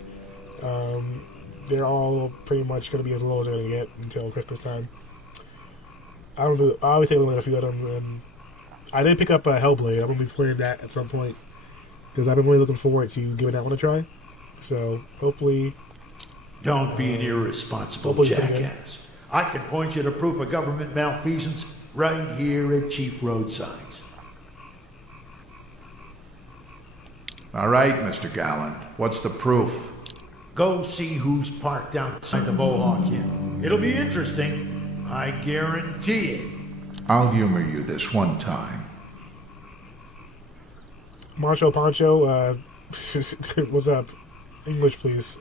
they're all pretty much going to be as low as they're going to get until Christmas time. I always take a look at a few of them, and I did pick up Hellblade. I'm going to be playing that at some point, because I've been really looking forward to giving that one a try. So, hopefully... Don't be an irresponsible jackass. I can point you to proof of government malfeasance right here at Chief Roadsides. All right, Mr. Gallant. What's the proof? Go see who's parked outside the Mohawk Inn. It'll be interesting. I guarantee it. I'll humor you this one time. Macho Pancho, what's up? English, please.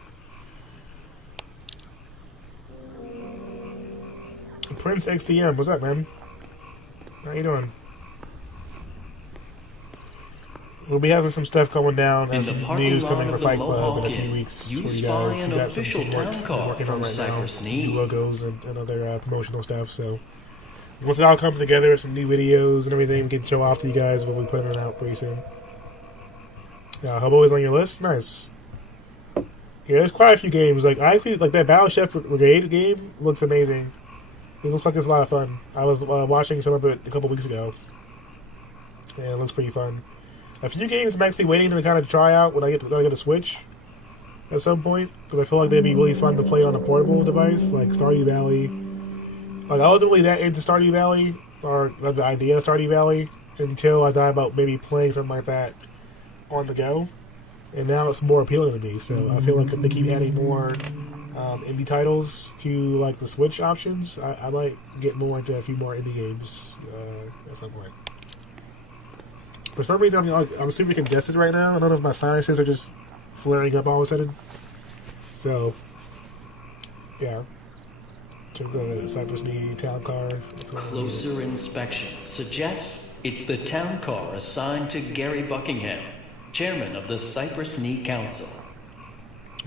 Prince XTM, what's up, man? How you doing? We'll be having some stuff going down and some news coming for Fight Club in a few weeks for you guys. We got some working on right now, some new logos and other promotional stuff. So once it all comes together, some new videos and everything, we can show off to you guys when we put it out pretty soon. Hobo is on your list? Nice. Yeah, there's quite a few games. Like, I actually, like, that Battle Chef Brigade game looks amazing. It looks like it's a lot of fun. I was watching some of it a couple weeks ago, and it looks pretty fun. A few games I'm actually waiting to kind of try out when I get a Switch at some point, because I feel like they'd be really fun to play on a portable device, like Stardew Valley. Like, I wasn't really that into Stardew Valley, or the idea of Stardew Valley, until I thought about maybe playing something like that on the go. And now it's more appealing to me, so I feel like if they keep adding more indie titles to, like, the Switch options, I might get more into a few more indie games at some point. For some reason, I'm super congested right now. I don't know if my sinuses are just flaring up all of a sudden. So, yeah. Check the Cypress Knee town car. Closer inspection suggests it's the town car assigned to Gary Buckingham, chairman of the Cypress Knee Council.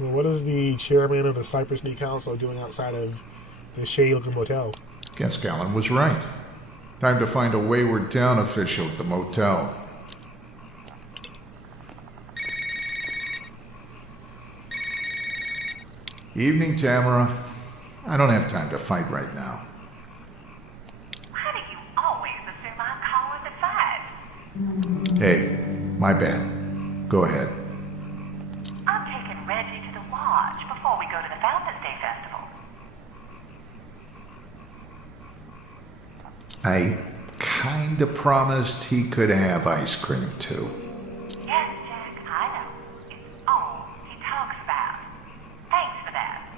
Well, what is the chairman of the Cypress Knee Council doing outside of the shady-looking motel? Guess Gallen was right. Time to find a wayward town official at the motel. Evening, Tamara. I don't have time to fight right now. Why do you always assume I'm calling at 5? Hey, my bad. Go ahead. I'm taking Reggie to the lodge before we go to the Fountains Day Festival. I kinda promised he could have ice cream too. Yes, Jack, I know. It's all he talks about. Thanks for that.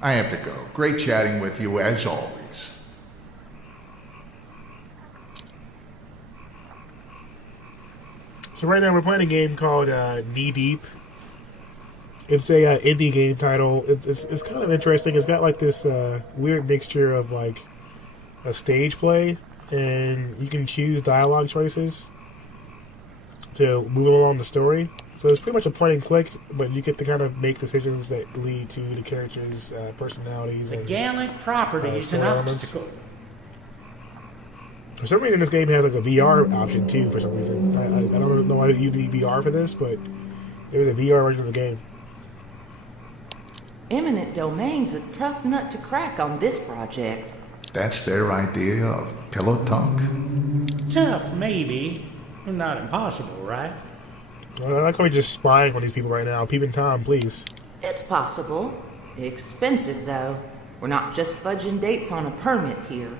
I have to go. Great chatting with you as always. So right now we're playing a game called Knee Deep. It's a indie game title. It's kind of interesting. It's got like this weird mixture of like a stage play, and you can choose dialogue choices to move along the story. So it's pretty much a point and click, but you get to kind of make decisions that lead to the characters' personalities. The and gallant properties and story elements. obstacles. For some reason, this game has like a VR option too. For some reason, I don't know why you need VR for this, but there's a VR version of the game. Eminent domain's a tough nut to crack on this project. That's their idea of pillow talk? Tough, maybe. Not impossible, right? I like how we're just spying on these people right now. Peeping Tom, please. It's possible. Expensive, though. We're not just fudging dates on a permit here.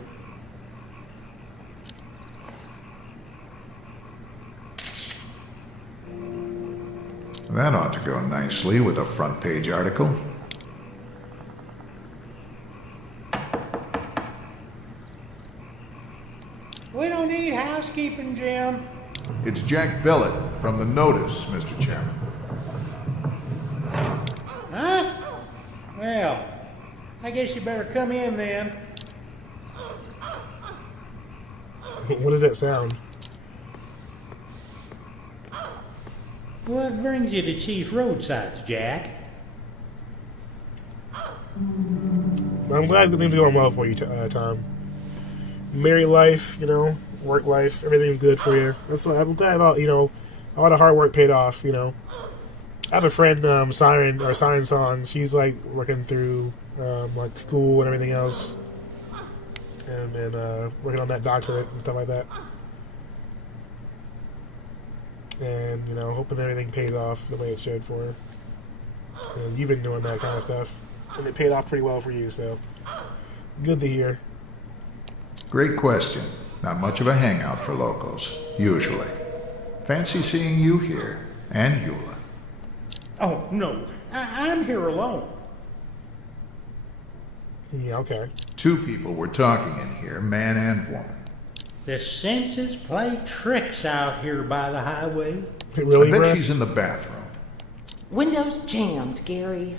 That ought to go nicely with a front page article. We don't need housekeeping, Jim. It's Jack Billett from the Notice, Mr. Chairman. Huh? Well, I guess you better come in then. What does that sound? What brings you to Chief Roadsides, Jack? I'm glad things are going well for you, Tom. Married life, work life, everything's good for you. That's what I'm glad about. All the hard work paid off. I have a friend, Siren Song. She's like working through like school and everything else, and then working on that doctorate and stuff like that. And hoping everything pays off the way it should for her. And you've been doing that kind of stuff, and it paid off pretty well for you. So good to hear. Great question. Not much of a hangout for locals, usually. Fancy seeing you here, and Eula. Oh, no. I'm here alone. Yeah, okay. Two people were talking in here, man and woman. The senses play tricks out here by the highway. Really, I bet Brad? she's in the bathroom. Windows jammed, Gary.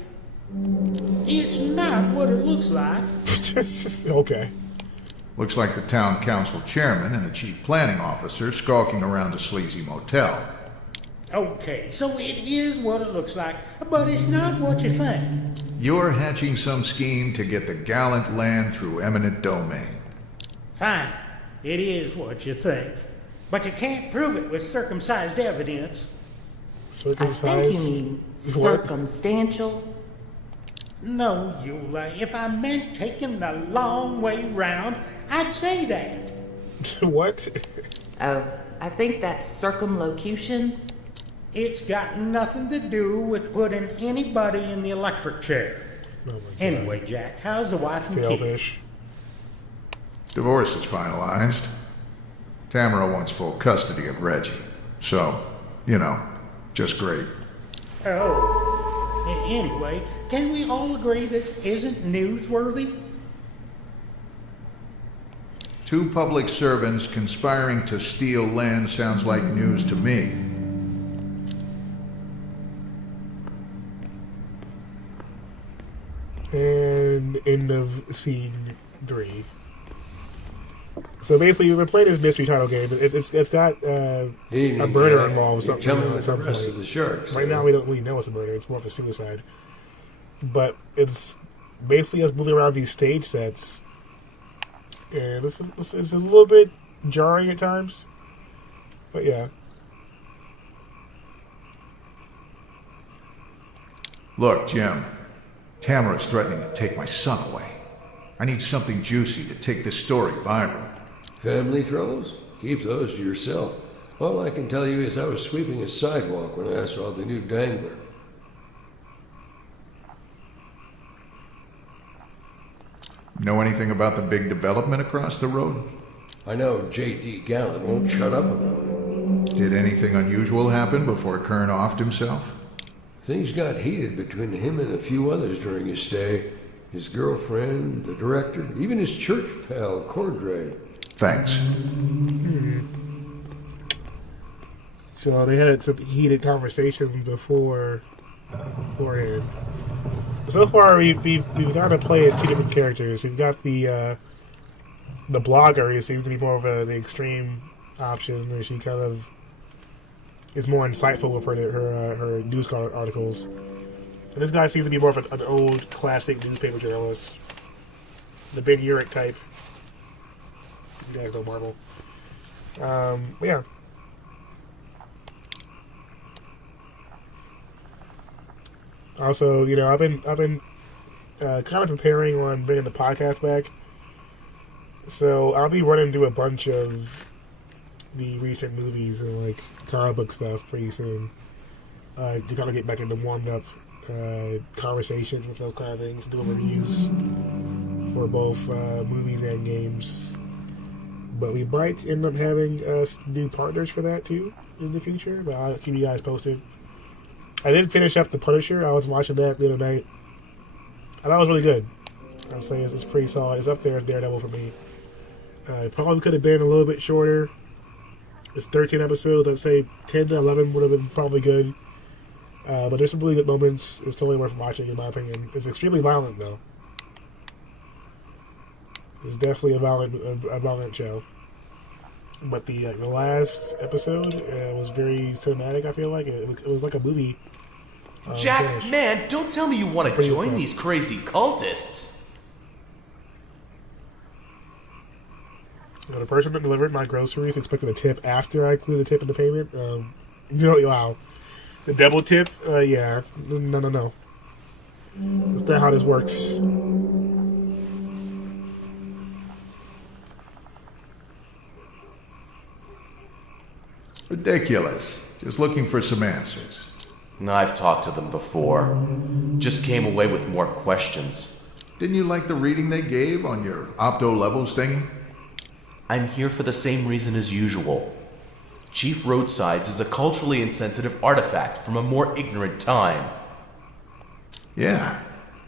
It's not what it looks like. Okay. Looks like the town council chairman and the chief planning officer skulking around a sleazy motel. Okay, so it is what it looks like, but it's not what you think. You're hatching some scheme to get the gallant land through eminent domain. Fine, it is what you think. But you can't prove it with circumcised evidence. I think you mean circumstantial. No, Eula, if I meant taking the long way round, I'd say that. What? Oh, I think that's circumlocution. It's got nothing to do with putting anybody in the electric chair. Oh my God. Anyway, Jack, how's the wife and kids? Failfish. Divorce is finalized. Tamara wants full custody of Reggie. So, just great. Oh. Anyway, can we all agree this isn't newsworthy? Two public servants conspiring to steal land sounds like news to me. And end of scene 3. So basically, we're playing this mystery title game. It's got a murder involved. Something at some point. Of the sharks. Right now, we don't really know it's a murder. It's more of a suicide. But it's basically us moving around these stage sets, and it's a little bit jarring at times. But yeah. Look, Jim. Tamara's threatening to take my son away. I need something juicy to take this story viral. Family troubles? Keep those to yourself. All I can tell you is I was sweeping a sidewalk when I saw the new dangler. Know anything about the big development across the road? I know J.D. Gallant won't shut up about it. Did anything unusual happen before Kern offed himself? Things got heated between him and a few others during his stay. His girlfriend, the director, even his church pal, Cordray. Thanks. So they had some heated conversations beforehand. So far, we've got to play as two different characters. We've got the blogger, who seems to be more of the extreme option, where she kind of is more insightful with her news articles. And this guy seems to be more of an old, classic newspaper journalist. The Ben Urich type. You guys know Marvel. Yeah. Also, I've been kind of preparing on bringing the podcast back. So I'll be running through a bunch of the recent movies and like comic book stuff pretty soon. To kind of get back into warmed up conversations with those kind of things, doing reviews for both movies and games. But we might end up having new partners for that too in the future. But I'll keep you guys posted. I did finish up The Punisher. I was watching that the other night. I thought it was really good. I'll say it's pretty solid. It's up there as Daredevil for me. It probably could have been a little bit shorter. It's 13 episodes. I'd say 10 to 11 would have been probably good. But there's some really good moments. It's totally worth watching, in my opinion. It's extremely violent, though. It's definitely a violent show. But the last episode was very cinematic, I feel like. It was like a movie. Jack, finish. man, don't tell me you want to Pretty join fun. these crazy cultists. The person that delivered my groceries expected a tip after I included the tip in the payment. Wow. The double tip? Yeah. No. That's not how this works. Ridiculous. Just looking for some answers. I've talked to them before. Just came away with more questions. Didn't you like the reading they gave on your opto levels thingy? I'm here for the same reason as usual. Chief Roadsides is a culturally insensitive artifact from a more ignorant time. Yeah,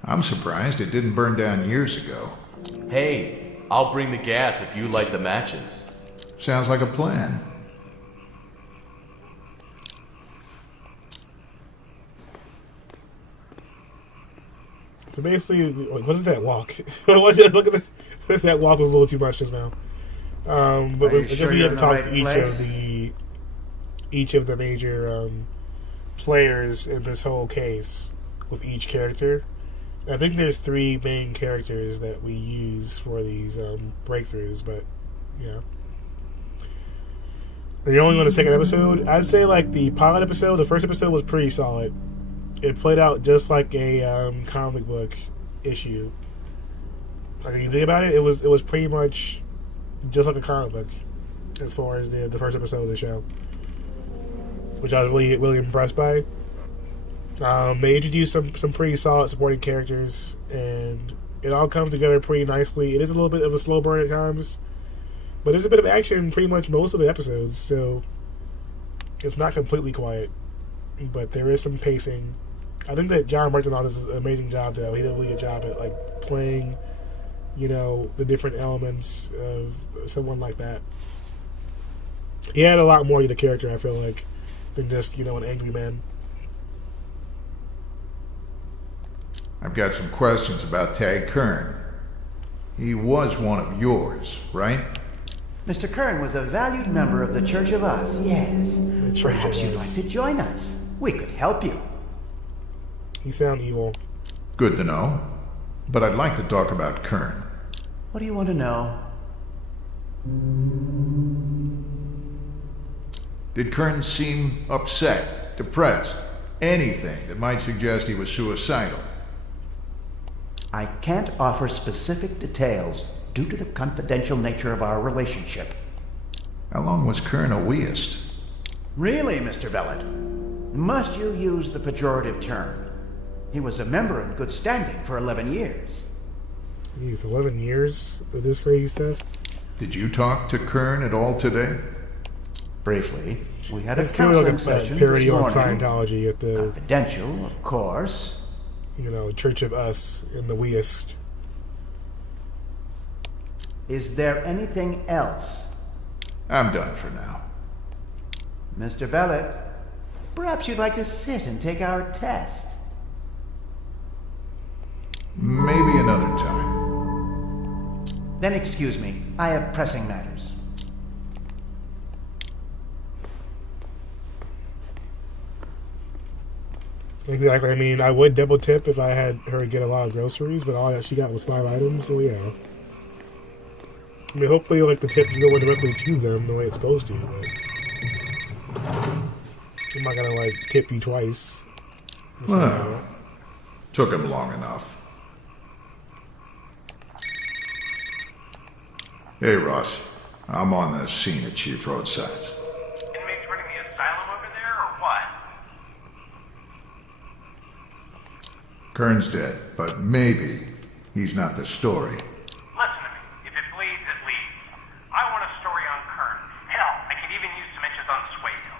I'm surprised it didn't burn down years ago. Hey, I'll bring the gas if you light the matches. Sounds like a plan. So basically, what is that walk? Look at this. That walk was a little too much just now. But I guess we have to talk to each of the major players in this whole case with each character. I think there's 3 main characters that we use for these breakthroughs, but yeah. Are you only on the second episode? I'd say like the pilot episode, the first episode was pretty solid. It played out just like a comic book issue. Like, when you think about it, it was pretty much just like a comic book as far as the first episode of the show, which I was really impressed by. They introduced some pretty solid supporting characters, and it all comes together pretty nicely. It is a little bit of a slow burn at times, but there's a bit of action pretty much most of the episodes, so it's not completely quiet, but there is some pacing. I think that John Merchant does an amazing job, though. He did a really good job at like playing, the different elements of someone like that. He had a lot more to the character, I feel like, than just, an angry man. I've got some questions about Tag Kern. He was one of yours, right? Mr. Kern was a valued member of the Church of Us, yes. Perhaps you'd like to join us. We could help you. You sound evil. Good to know. But I'd like to talk about Kern. What do you want to know? Did Kern seem upset, depressed, anything that might suggest he was suicidal? I can't offer specific details due to the confidential nature of our relationship. How long was Kern a Weist? Really, Mr. Bellet? Must you use the pejorative term? He was a member in good standing for 11 years. He's 11 years with this crazy stuff? Did you talk to Kern at all today? Briefly. We had a It's kind of counseling like a session parody this on morning. Scientology at the... Confidential, of course. You know, Church of Us in the Weist. Is there anything else? I'm done for now. Mr. Bellet, perhaps you'd like to sit and take our test. Maybe another time. Then excuse me, I have pressing matters. Exactly. I mean, I would double tip if I had her get a lot of groceries, but all that she got was 5 items, so yeah. I mean, hopefully, like, the tip is going directly to them the way it's supposed to, but... I'm not gonna, like, tip you twice. Well, took him long enough. Hey, Ross. I'm on the scene at Chief Roadside's. Inmates running the asylum over there, or what? Kern's dead, but maybe he's not the story. Listen to me. If it bleeds, it leads. I want a story on Kern. Hell, I could even use some inches on Swayhill.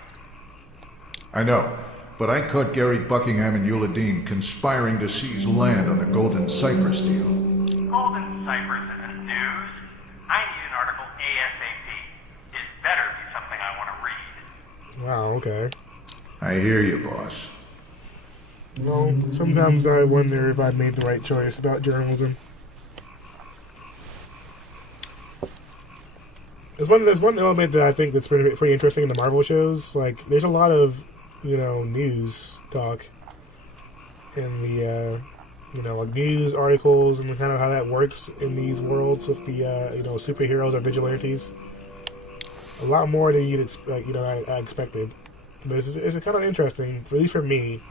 I know, but I caught Gary Buckingham and Eula Dean conspiring to seize land on the Golden Cypress deal. Golden Cypress isn't news. I need an article ASAP. It better be something I want to read. Wow, okay. I hear you, boss. Well, sometimes I wonder if I made the right choice about journalism. There's one element that I think that's pretty interesting in the Marvel shows. Like, there's a lot of, you know, news talk in the, you know, like news articles and kind of how that works in these worlds with the, you know, superheroes or vigilantes. A lot more than you'd expect, you know, I expected. But it's kind of interesting, at least for me,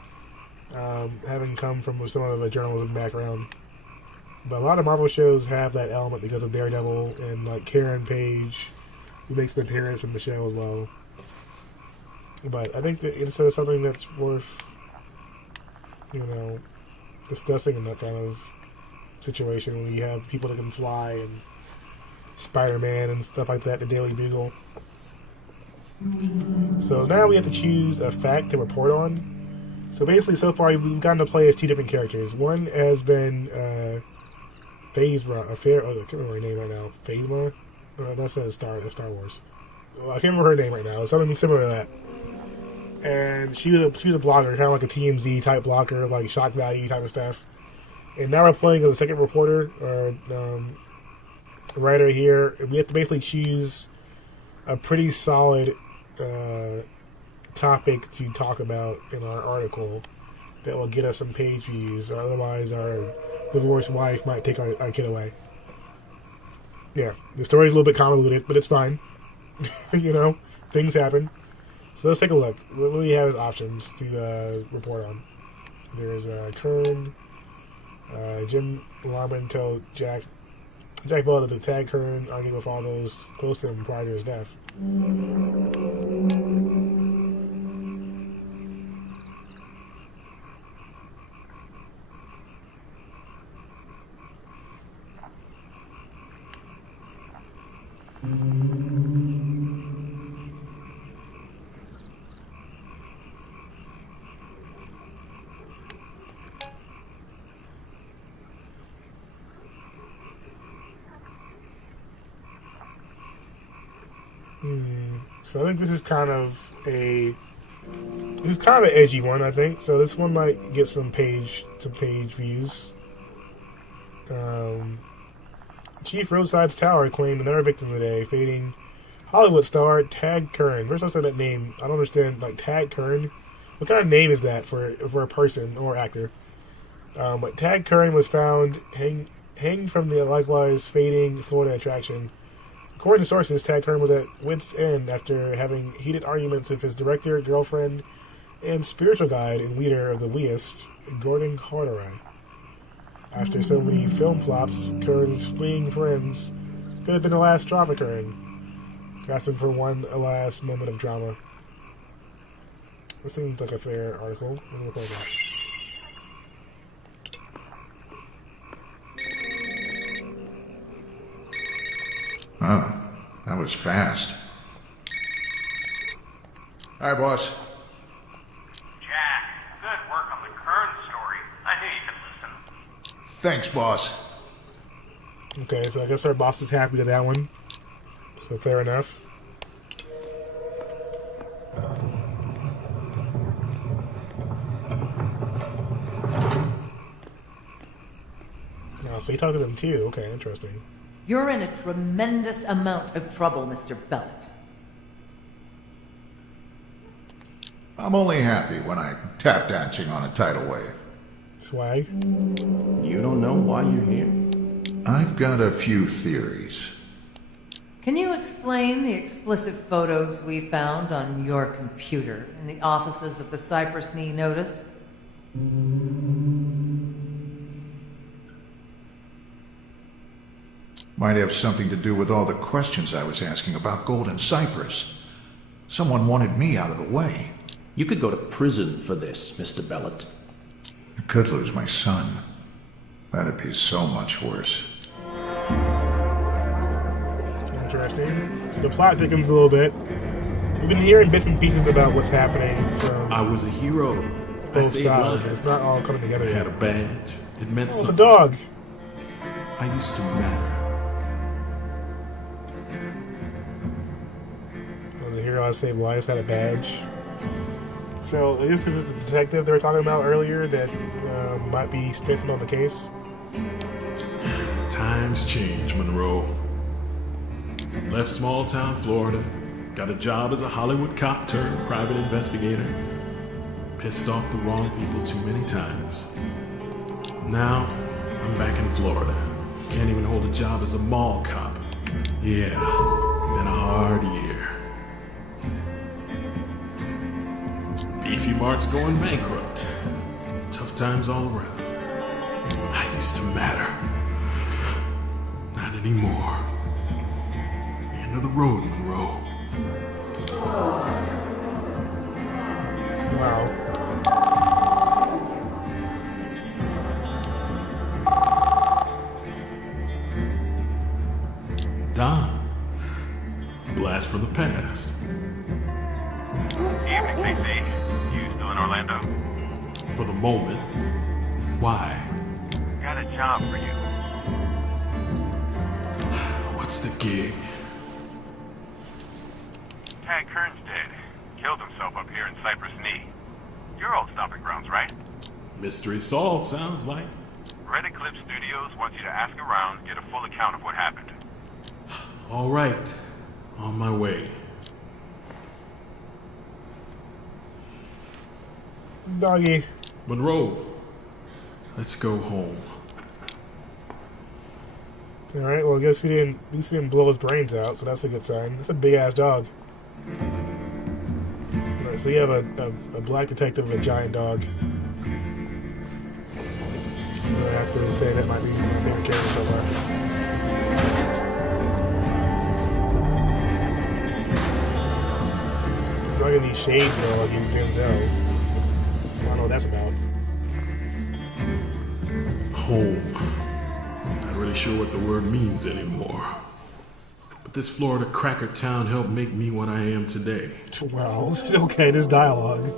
having come from somewhat of a journalism background. But a lot of Marvel shows have that element because of Daredevil and, like, Karen Page, who makes an appearance in the show as well. But I think that it's something that's worth, you know, discussing in that kind of situation when you have people that can fly and Spider-Man and stuff like that, the Daily Bugle. So now we have to choose a fact to report on. So basically, so far, we've gotten to play as 2 different characters. One has been Phasma, I can't remember her name right now. Phasma? That's a Star Wars. Well, I can't remember her name right now. It's something similar to that. And she was a blogger, kind of like a TMZ type blogger, like shock value type of stuff. And now we're playing as a second reporter, or writer here. And we have to basically choose a pretty solid topic to talk about in our article that will get us some page views, or otherwise our divorced wife might take our kid away. Yeah, the story's a little bit convoluted, but it's fine. You know, things happen. So let's take a look. What do we have as options to report on? There's Kern, Jim Larman told Jack Bell to tag Kern, arguing with all those close to him prior to his death. So I think this is kind of an edgy one, I think. So this one might get some page views. Chief Roadside's Tower claimed another victim today, fading Hollywood star Tag Kern. First I said that name. I don't understand, like, Tag Kern. What kind of name is that for a person or actor? But Tag Kern was found hanged from the likewise fading Florida attraction. According to sources, Tag Kern was at wit's end after having heated arguments with his director, girlfriend, and spiritual guide and leader of the Weist, Gordon Carteret. After so many film flops, Kern's fleeing friends could have been the last straw for Kern, asking for one last moment of drama. This seems like a fair article. Let me look at that. Oh, that was fast. Hi, boss. Jack, good work on the Kern story. I knew you could listen. Thanks, boss. Okay, so I guess our boss is happy with that one. So fair enough. Oh, so you talked to them too. Okay, interesting. You're in a tremendous amount of trouble, Mr. Bellet. I'm only happy when I'm tap dancing on a tidal wave. Swag? You don't know why you're here? I've got a few theories. Can you explain the explicit photos we found on your computer in the offices of the Cypress Knee Notice? Might have something to do with all the questions I was asking about Golden Cypress. Someone wanted me out of the way. You could go to prison for this, Mr. Bellet. I could lose my son. That'd be so much worse. Interesting. So the plot thickens a little bit. We've been hearing bits and pieces about what's happening from I was a hero. I both saved sides. lives. It's not all coming together I yet. had a badge. It meant Oh, it's a something. dog. I used to matter. I was a hero. I saved lives. Had a badge. So this is the detective they were talking about earlier that might be sniffing on the case. Times change, Monroe. Left small town Florida. Got a job as a Hollywood cop turned private investigator. Pissed off the wrong people too many times. Now, I'm back in Florida. Can't even hold a job as a mall cop. Yeah, been a hard year. Beefy Mart's going bankrupt. Tough times all around. I used to matter. Not anymore. End of the road, Monroe. Wow. Don. Blast from the past. Evening, PC. You still in Orlando? For the moment. Why? Got a job for you. What's the gig? Tag Kern's dead. Killed himself up here in Cypress Knee. Your old stomping grounds, right? Mystery solved, sounds like. Red Eclipse Studios wants you to ask around, get a full account of what happened. All right. On my way. Doggy. Monroe. Let's go home. All right. Well, I guess at least he didn't blow his brains out, so that's a good sign. That's a big ass dog. All right. So you have a black detective with a giant dog. I have to say that might be my favorite character so far. Dog in these shades though, like he's Denzel. I don't know what that's about. Home. Not really sure what the word means anymore. But this Florida cracker town helped make me what I am today. Wow. Okay, this dialogue.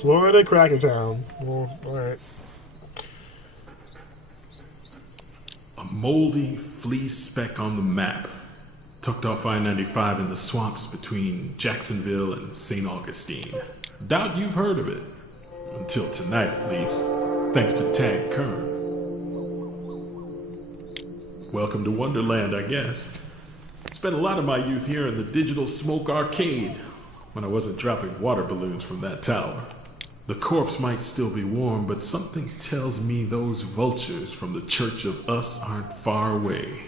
Florida Cracker Town. Well, alright. A moldy flea speck on the map. Tucked off I-95 in the swamps between Jacksonville and St. Augustine. Doubt you've heard of it. Until tonight, at least. Thanks to Tag Kern. Welcome to Wonderland, I guess. Spent a lot of my youth here in the Digital Smoke Arcade when I wasn't dropping water balloons from that tower. The corpse might still be warm, but something tells me those vultures from the Church of Us aren't far away.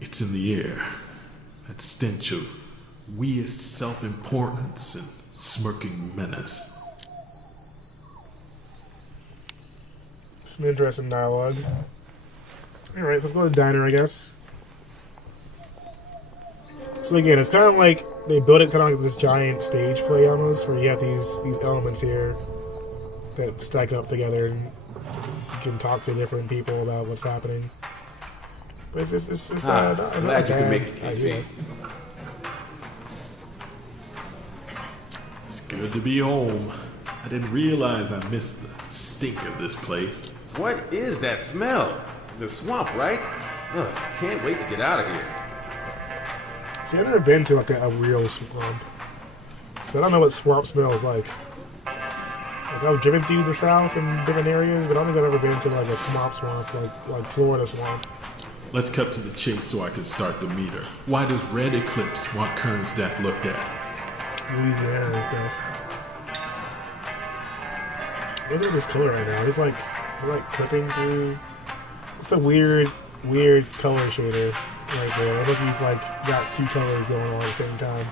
It's in the air. That stench of weest self-importance and smirking menace. Some interesting dialogue. Alright, let's go to the diner, I guess. So again, it's kind of like they built it kind of like this giant stage play almost, where you have these elements here that stack up together, and you can talk to different people about what's happening. But it's glad you can make it, Casey. It's good to be home. I didn't realize I missed the stink of this place. What is that smell? The swamp, right? Ugh, can't wait to get out of here. See, I've never been to like a real swamp, so I don't know what swamp smells like. Like I've driven through the south in different areas, but I don't think I've ever been to like a swamp, like Florida swamp. Let's cut to the chase so I can start the meter. Why does Red Eclipse want Kern's death looked at? Louisiana and stuff. What's with this color right now? It's like clipping through. It's a weird color shader right there. I think he's like got two colors going on at the same time.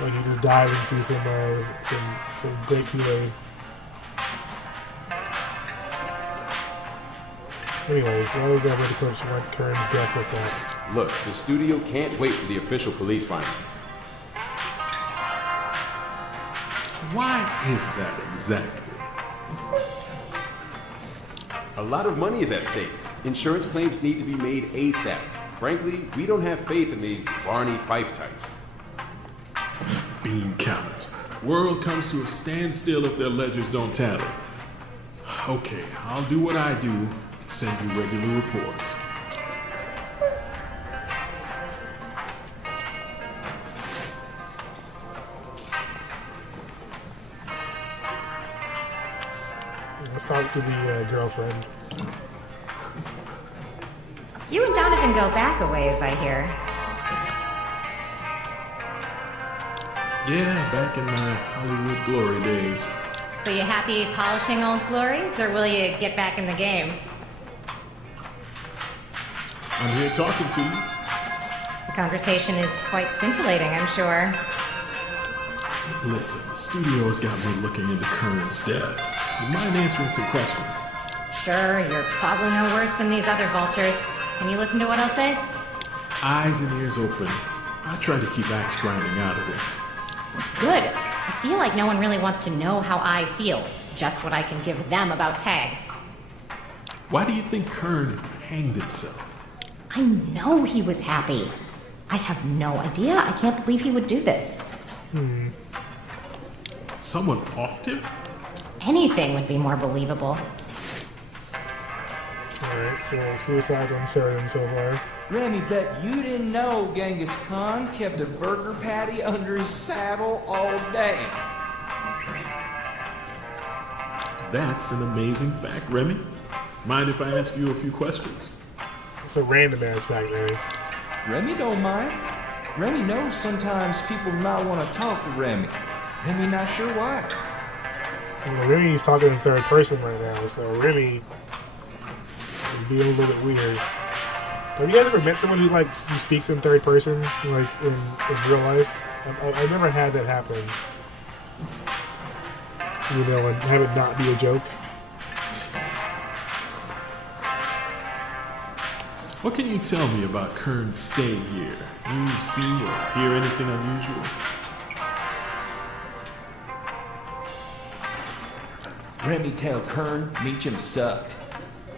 Like he just dived into some great Kool-Aid. Anyways, why was that Red Eclipse want Kern's death looked at? Look, the studio can't wait for the official police findings. Why is that exactly? A lot of money is at stake. Insurance claims need to be made ASAP. Frankly, we don't have faith in these Barney Fife types. Bean counters. World comes to a standstill if their ledgers don't tally. Okay, I'll do what I do and send you regular reports. Let's talk to the girlfriend. You and Donovan go back a ways, I hear. Yeah, back in my Hollywood glory days. So you happy polishing old glories, or will you get back in the game? I'm here talking to you. The conversation is quite scintillating, I'm sure. Listen, the studio's got me looking into Kern's death. You mind answering some questions? Sure, you're probably no worse than these other vultures. Can you listen to what I'll say? Eyes and ears open. I try to keep axe grinding out of this. Good. I feel like no one really wants to know how I feel. Just what I can give them about Tag. Why do you think Kern hanged himself? I know he was happy. I have no idea. I can't believe he would do this. Someone offed him? Anything would be more believable. Alright, so suicide's uncertain so far. Remy, bet you didn't know Genghis Khan kept a burger patty under his saddle all day. That's an amazing fact, Remy. Mind if I ask you a few questions? It's a random ass fact, Remy. Remy don't mind. Remy knows sometimes people not want to talk to Remy. Remy not sure why. Well, Remy's talking in third person right now, so Remy is being a little bit weird. Have you guys ever met someone who speaks in third person, like in real life? I've never had that happen. You know, and have it not be a joke. What can you tell me about Kern's stay here? You see or hear anything unusual? Remy tell Kern Meacham sucked.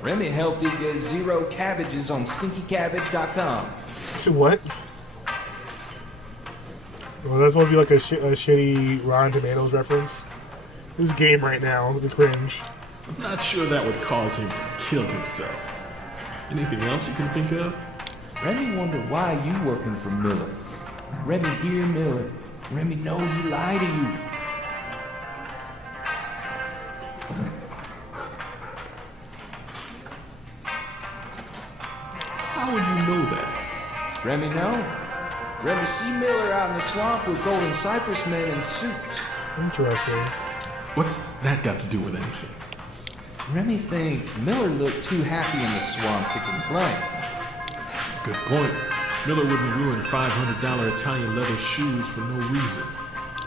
Remy helped him get 0 cabbages on stinkycabbage.com. What? Well, that's supposed to be like a shitty Rotten Tomatoes reference. This game right now, the cringe. I'm not sure that would cause him to kill himself. Anything else you can think of? Remy wonder why you working for Miller. Remy hear Miller. Remy know he lied to you. How would you know that? Remy know. Remy see Miller out in the swamp with Golden Cypress men in suits. Interesting. What's that got to do with anything? Remy think Miller looked too happy in the swamp to complain. Good point. Miller wouldn't ruin $500 Italian leather shoes for no reason.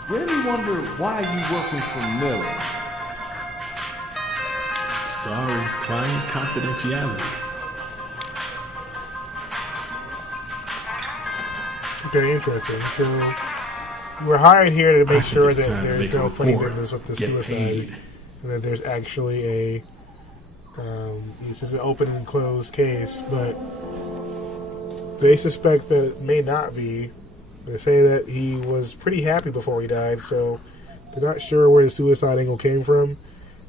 Remy wonder why you working for Miller. Sorry, client confidentiality. Okay, interesting. So we're hired here to make sure that there's make a no funny report. business with the Get suicide, paid. and that there's actually a it's just an open and closed case, but they suspect that it may not be. They say that he was pretty happy before he died, so they're not sure where the suicide angle came from.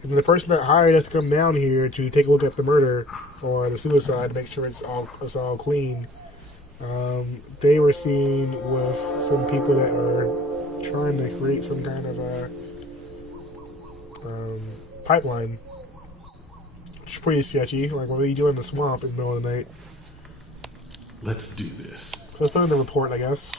And the person that hired us to come down here to take a look at the murder or the suicide, make sure it's all clean. They were seen with some people that are trying to create some kind of a pipeline. Which is pretty sketchy. Like, what are you doing in the swamp in the middle of the night? Let's do this. So let's put in the report, I guess.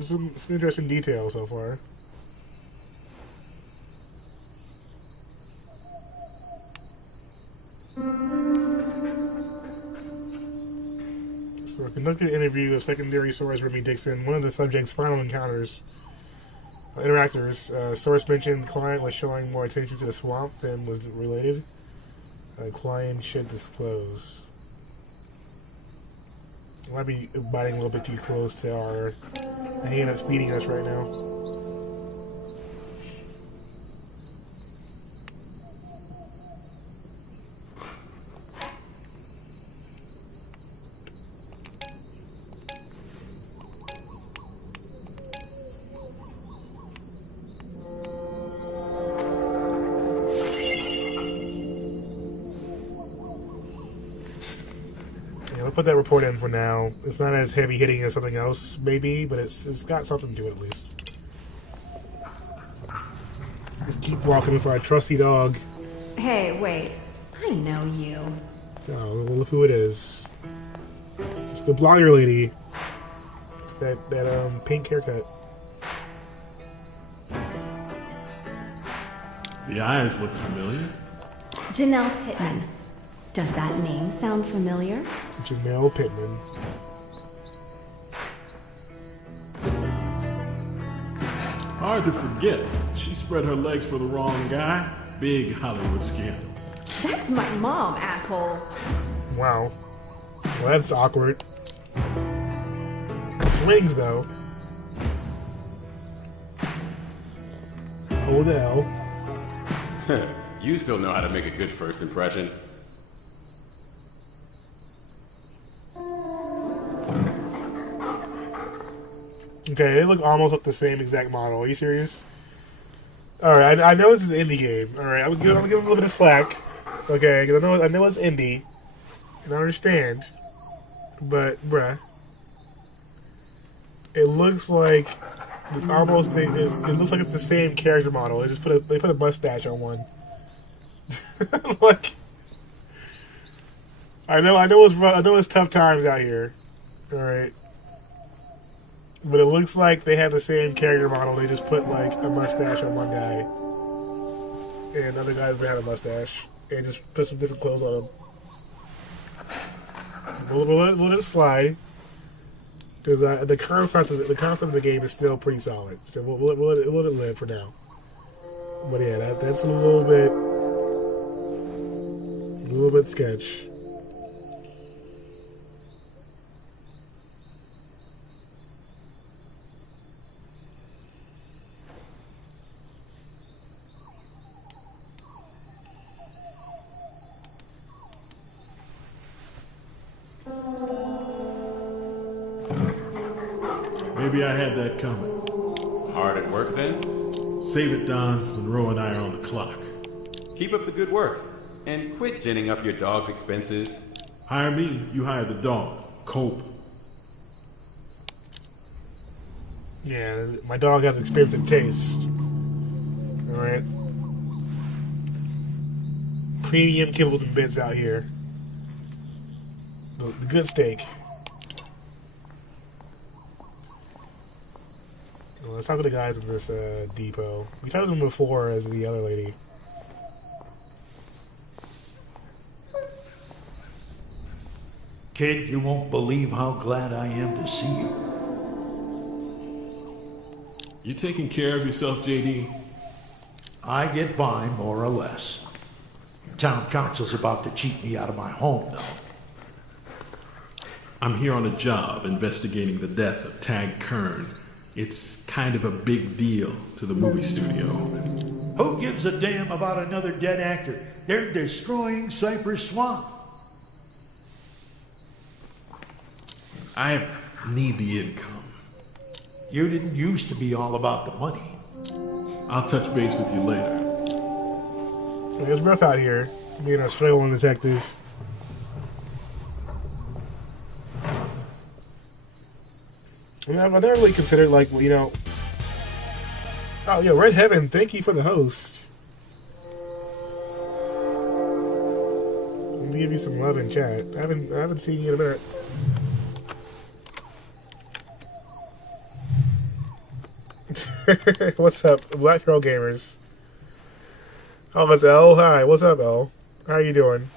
Some interesting details so far. So, conducted an interview of secondary source Remy Dixon, one of the subject's final encounters. Interactors. Source mentioned client was showing more attention to the swamp than was related. Client should disclose. Might be biting a little bit too close to our hand that's feeding us right now. Put that report in for now. It's not as heavy hitting as something else, maybe, but it's got something to it at least. Just keep walking for our trusty dog. Hey, wait. I know you. Oh, well, look who it is. It's the blogger lady. That pink haircut. The eyes look familiar. Janelle Pittman. Does that name sound familiar? Janelle Pittman. Hard to forget. She spread her legs for the wrong guy. Big Hollywood scandal. That's my mom, asshole. Wow. Well, that's awkward. Swings, though. Oh, the hell. You still know how to make a good first impression. Okay, they look almost like the same exact model. Are you serious? Alright, I know it's an indie game. Alright, I'm gonna give them a little bit of slack. Okay, because I know it's indie. And I understand. But, bruh. It looks like it's almost it looks like it's the same character model. They just put a mustache on one. Like, I know it's tough times out here. Alright. But it looks like they have the same character model. They just put like a mustache on one guy, and other guys that have a mustache, and just put some different clothes on them. We'll let it slide because the concept of the game is still pretty solid. So we'll let it live for now. But yeah, that's a little bit sketch. Maybe I had that coming. Hard at work then? Save it, Don. Monroe and I are on the clock. Keep up the good work. And quit ginning up your dog's expenses. Hire me, you hire the dog. Cope. Yeah, my dog has expensive taste. Alright. Premium kibbles and bits out here. The good steak. Well, let's talk to the guys in this depot. We talked to them before as the other lady. Kid, you won't believe how glad I am to see you. You taking care of yourself, JD? I get by, more or less. Town council's about to cheat me out of my home, though. I'm here on a job investigating the death of Tag Kern. It's kind of a big deal to the movie studio. Who gives a damn about another dead actor? They're destroying Cypress Swamp. I need the income. You didn't used to be all about the money. I'll touch base with you later. It's rough out here, being a struggling detective. I mean, I've never really considered, like, you know... Oh, yeah, Red Heaven, thank you for the host. Let me give you some love in chat. I haven't seen you in a minute. What's up, Black Girl Gamers? Oh, it's L. Hi, what's up, L? How are you doing?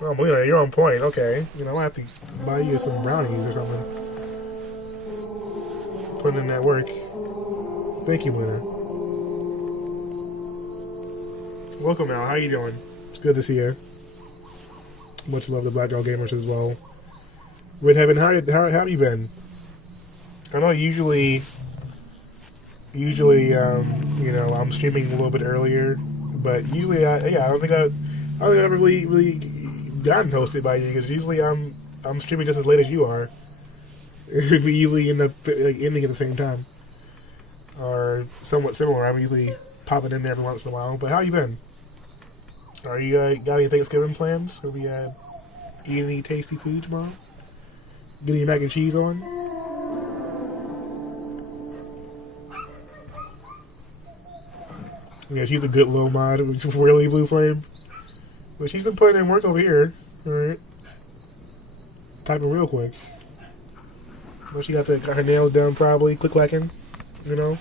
Oh, Melina, you're on point. Okay, you know I have to buy you some brownies or something. Putting in that work. Thank you, Melina. Welcome, Al. How you doing? It's good to see you. Much love to Black Girl Gamers as well. Red Heaven, how have you been? I know usually, you know, I'm streaming a little bit earlier, but usually, I don't think I've ever really gotten hosted by you, because usually I'm streaming just as late as you are. We usually end up ending at the same time, or somewhat similar. I'm usually popping in there every once in a while. But how you been? Are you got any Thanksgiving plans? Are we eating any tasty food tomorrow? Getting your mac and cheese on? Yeah, she's a good little mod with really Blue Flame. But she's been putting in work over here. Alright. Typing real quick. Well, she got her nails done probably, click-clacking, you know.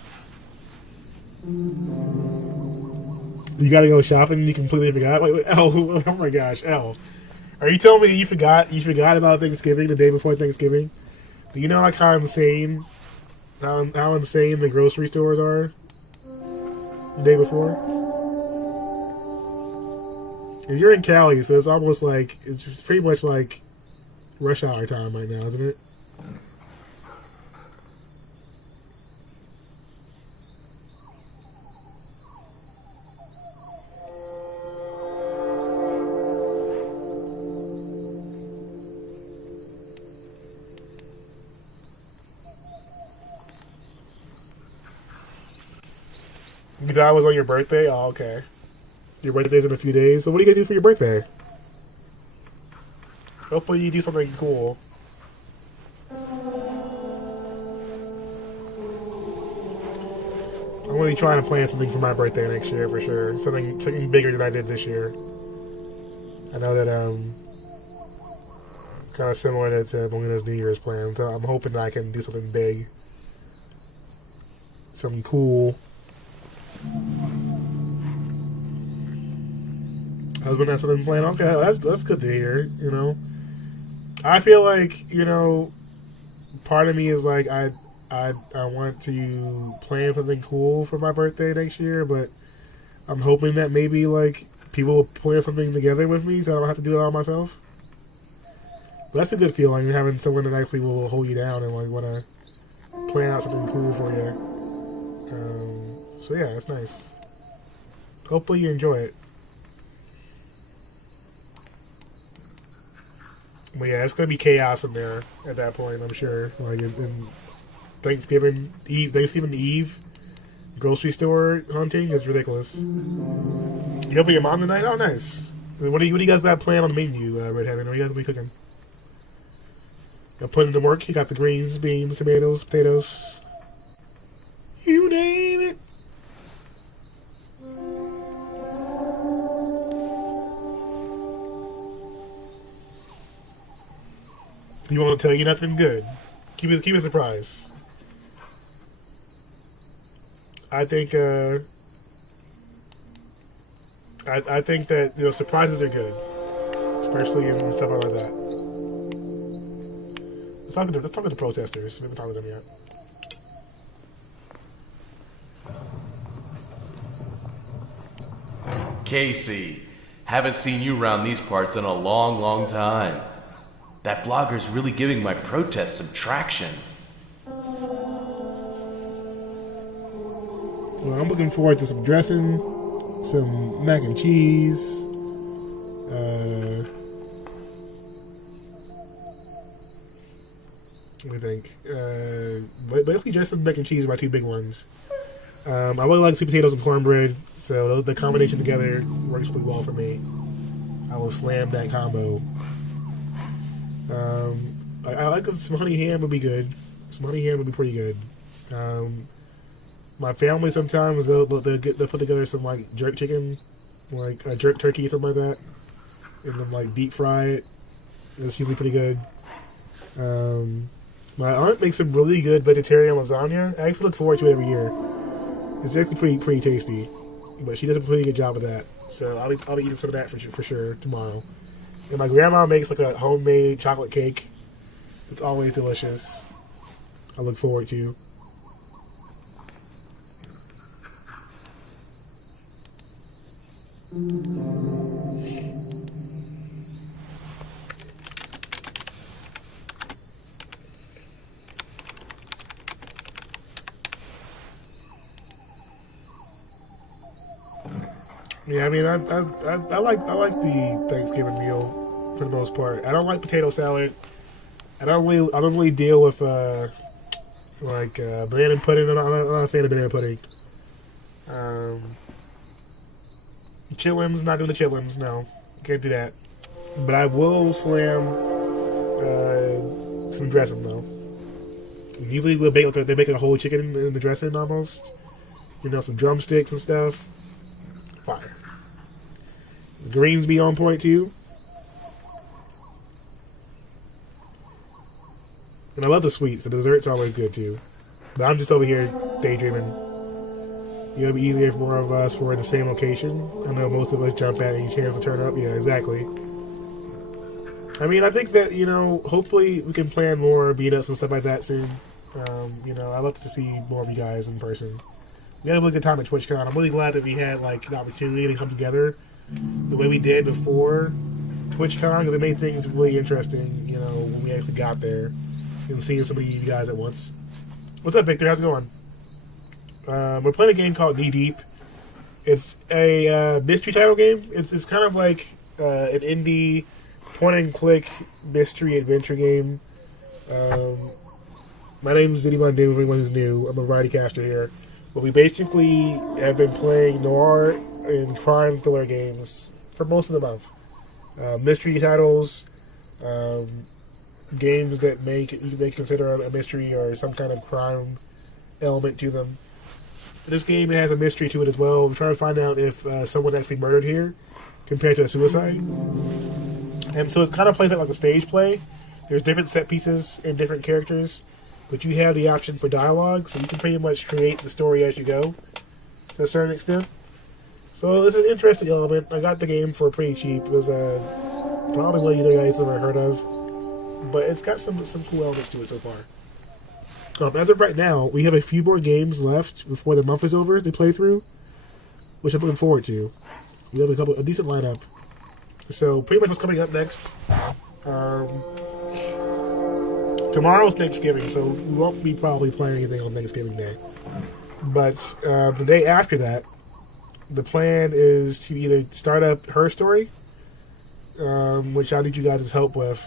You gotta go shopping and you completely forgot? Wait, L, oh my gosh, L. Are you telling me you forgot about Thanksgiving the day before Thanksgiving? Do you know like how insane the grocery stores are? The day before. And you're in Cali, so it's almost like it's pretty much like rush hour time right now, isn't it? You thought it was on your birthday? Oh, okay. Your birthday's in a few days. So what are you going to do for your birthday? Hopefully you do something cool. I'm going to be trying to plan something for my birthday next year for sure. Something bigger than I did this year. I know that kind of similar to Melina's New Year's plan. So I'm hoping that I can do something big. Something cool. Husband has something planned. Okay, that's good to hear. You know, I feel like, you know, part of me is like I want to plan something cool for my birthday next year, but I'm hoping that maybe like people will plan something together with me, so I don't have to do it all myself. But that's a good feeling, having someone that actually will hold you down and like want to plan out something cool for you. So yeah, that's nice. Hopefully you enjoy it. But yeah, it's gonna be chaos in there at that point, I'm sure. Like, Thanksgiving Eve grocery store hunting is ridiculous. You helping your mom tonight? Oh, nice. What do you guys got planned on the menu, Red Heaven? What are you guys gonna be cooking? You're putting to work. You got the greens, beans, tomatoes, potatoes. You name it. You won't tell you nothing good. Keep it a surprise. I think I think that surprises are good, especially in stuff like that. Let's talk to the protesters. We haven't talked to them yet. Casey, haven't seen you around these parts in a long, long time. That blogger's really giving my protest some traction. Well, I'm looking forward to some dressing, some mac and cheese, let me think. Basically just some mac and cheese are my two big ones. I really like sweet potatoes and cornbread, so the combination together works really well for me. I will slam that combo. I like some honey ham would be good. Some honey ham would be pretty good. My family sometimes they'll put together some like jerk chicken, like a jerk turkey, something like that, and then like deep fry it. It's usually pretty good. My aunt makes some really good vegetarian lasagna. I actually look forward to it every year. It's actually pretty tasty, but she does a pretty good job of that. So I'll be eating some of that for sure tomorrow. And my grandma makes like a homemade chocolate cake. It's always delicious. I look forward to. Yeah, I mean, I like the Thanksgiving meal for the most part. I don't like potato salad. I don't really deal with banana pudding. I'm not a fan of banana pudding. Chillins, not doing the chillins. No, can't do that. But I will slam some dressing though. Usually they make a whole chicken in the dressing almost. Some drumsticks and stuff. Fire. The greens be on point too. And I love the sweets. The dessert's always good too. But I'm just over here daydreaming. It'll be easier for more of us if we're in the same location. I know most of us jump at any chance to turn up. Yeah, exactly. I mean, I think that, hopefully we can plan more meetups and stuff like that soon. I'd love to see more of you guys in person. We had a really good time at TwitchCon. I'm really glad that we had the opportunity to come together the way we did before TwitchCon, because it made things really interesting, when we actually got there and seeing so many of you guys at once. What's up, Victor? How's it going? We're playing a game called Knee Deep. It's a mystery title game. It's kind of like an indie point-and-click mystery adventure game. My name is DennyVonDoom, for anyone who's new. I'm a variety caster here. But we basically have been playing Noir and crime thriller games for most of the month. Mystery titles, games that you may consider a mystery or some kind of crime element to them. This game has a mystery to it as well. We're trying to find out if someone actually murdered here compared to a suicide. And so it kind of plays like a stage play. There's different set pieces and different characters, but you have the option for dialogue, so you can pretty much create the story as you go to a certain extent. So it's an interesting element. I got the game for pretty cheap. It was probably one you guys never heard of, but it's got some cool elements to it so far. As of right now, we have a few more games left before the month is over to play through, which I'm looking forward to. We have a decent lineup. So pretty much what's coming up next. Tomorrow's Thanksgiving, so we won't be probably playing anything on Thanksgiving Day. But the day after that, the plan is to either start up Her Story, which I need you guys' help with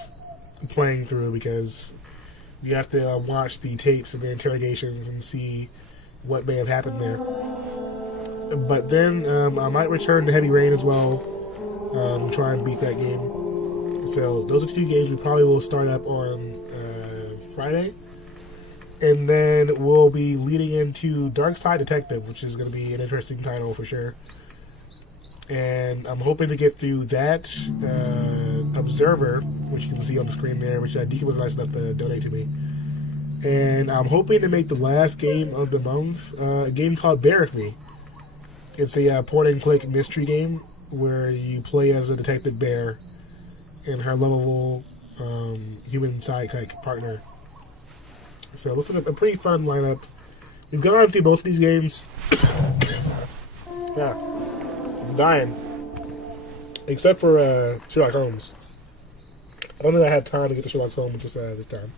playing through, because You have to watch the tapes and the interrogations and see what may have happened there. But then I might return to Heavy Rain as well. Try and beat that game. So those are 2 games we probably will start up on Friday. And then we'll be leading into Dark Side Detective, which is going to be an interesting title for sure. And I'm hoping to get through that Observer, which you can see on the screen there, which Deacon was nice enough to donate to me. And I'm hoping to make the last game of the month a game called Bear With Me. It's a point-and-click mystery game where you play as a detective bear and her lovable human sidekick partner. So it looks like a pretty fun lineup. We've gone through both of these games. Yeah. I'm dying. Except for Sherlock Holmes. I don't think I have time to get to Sherlock Holmes this time.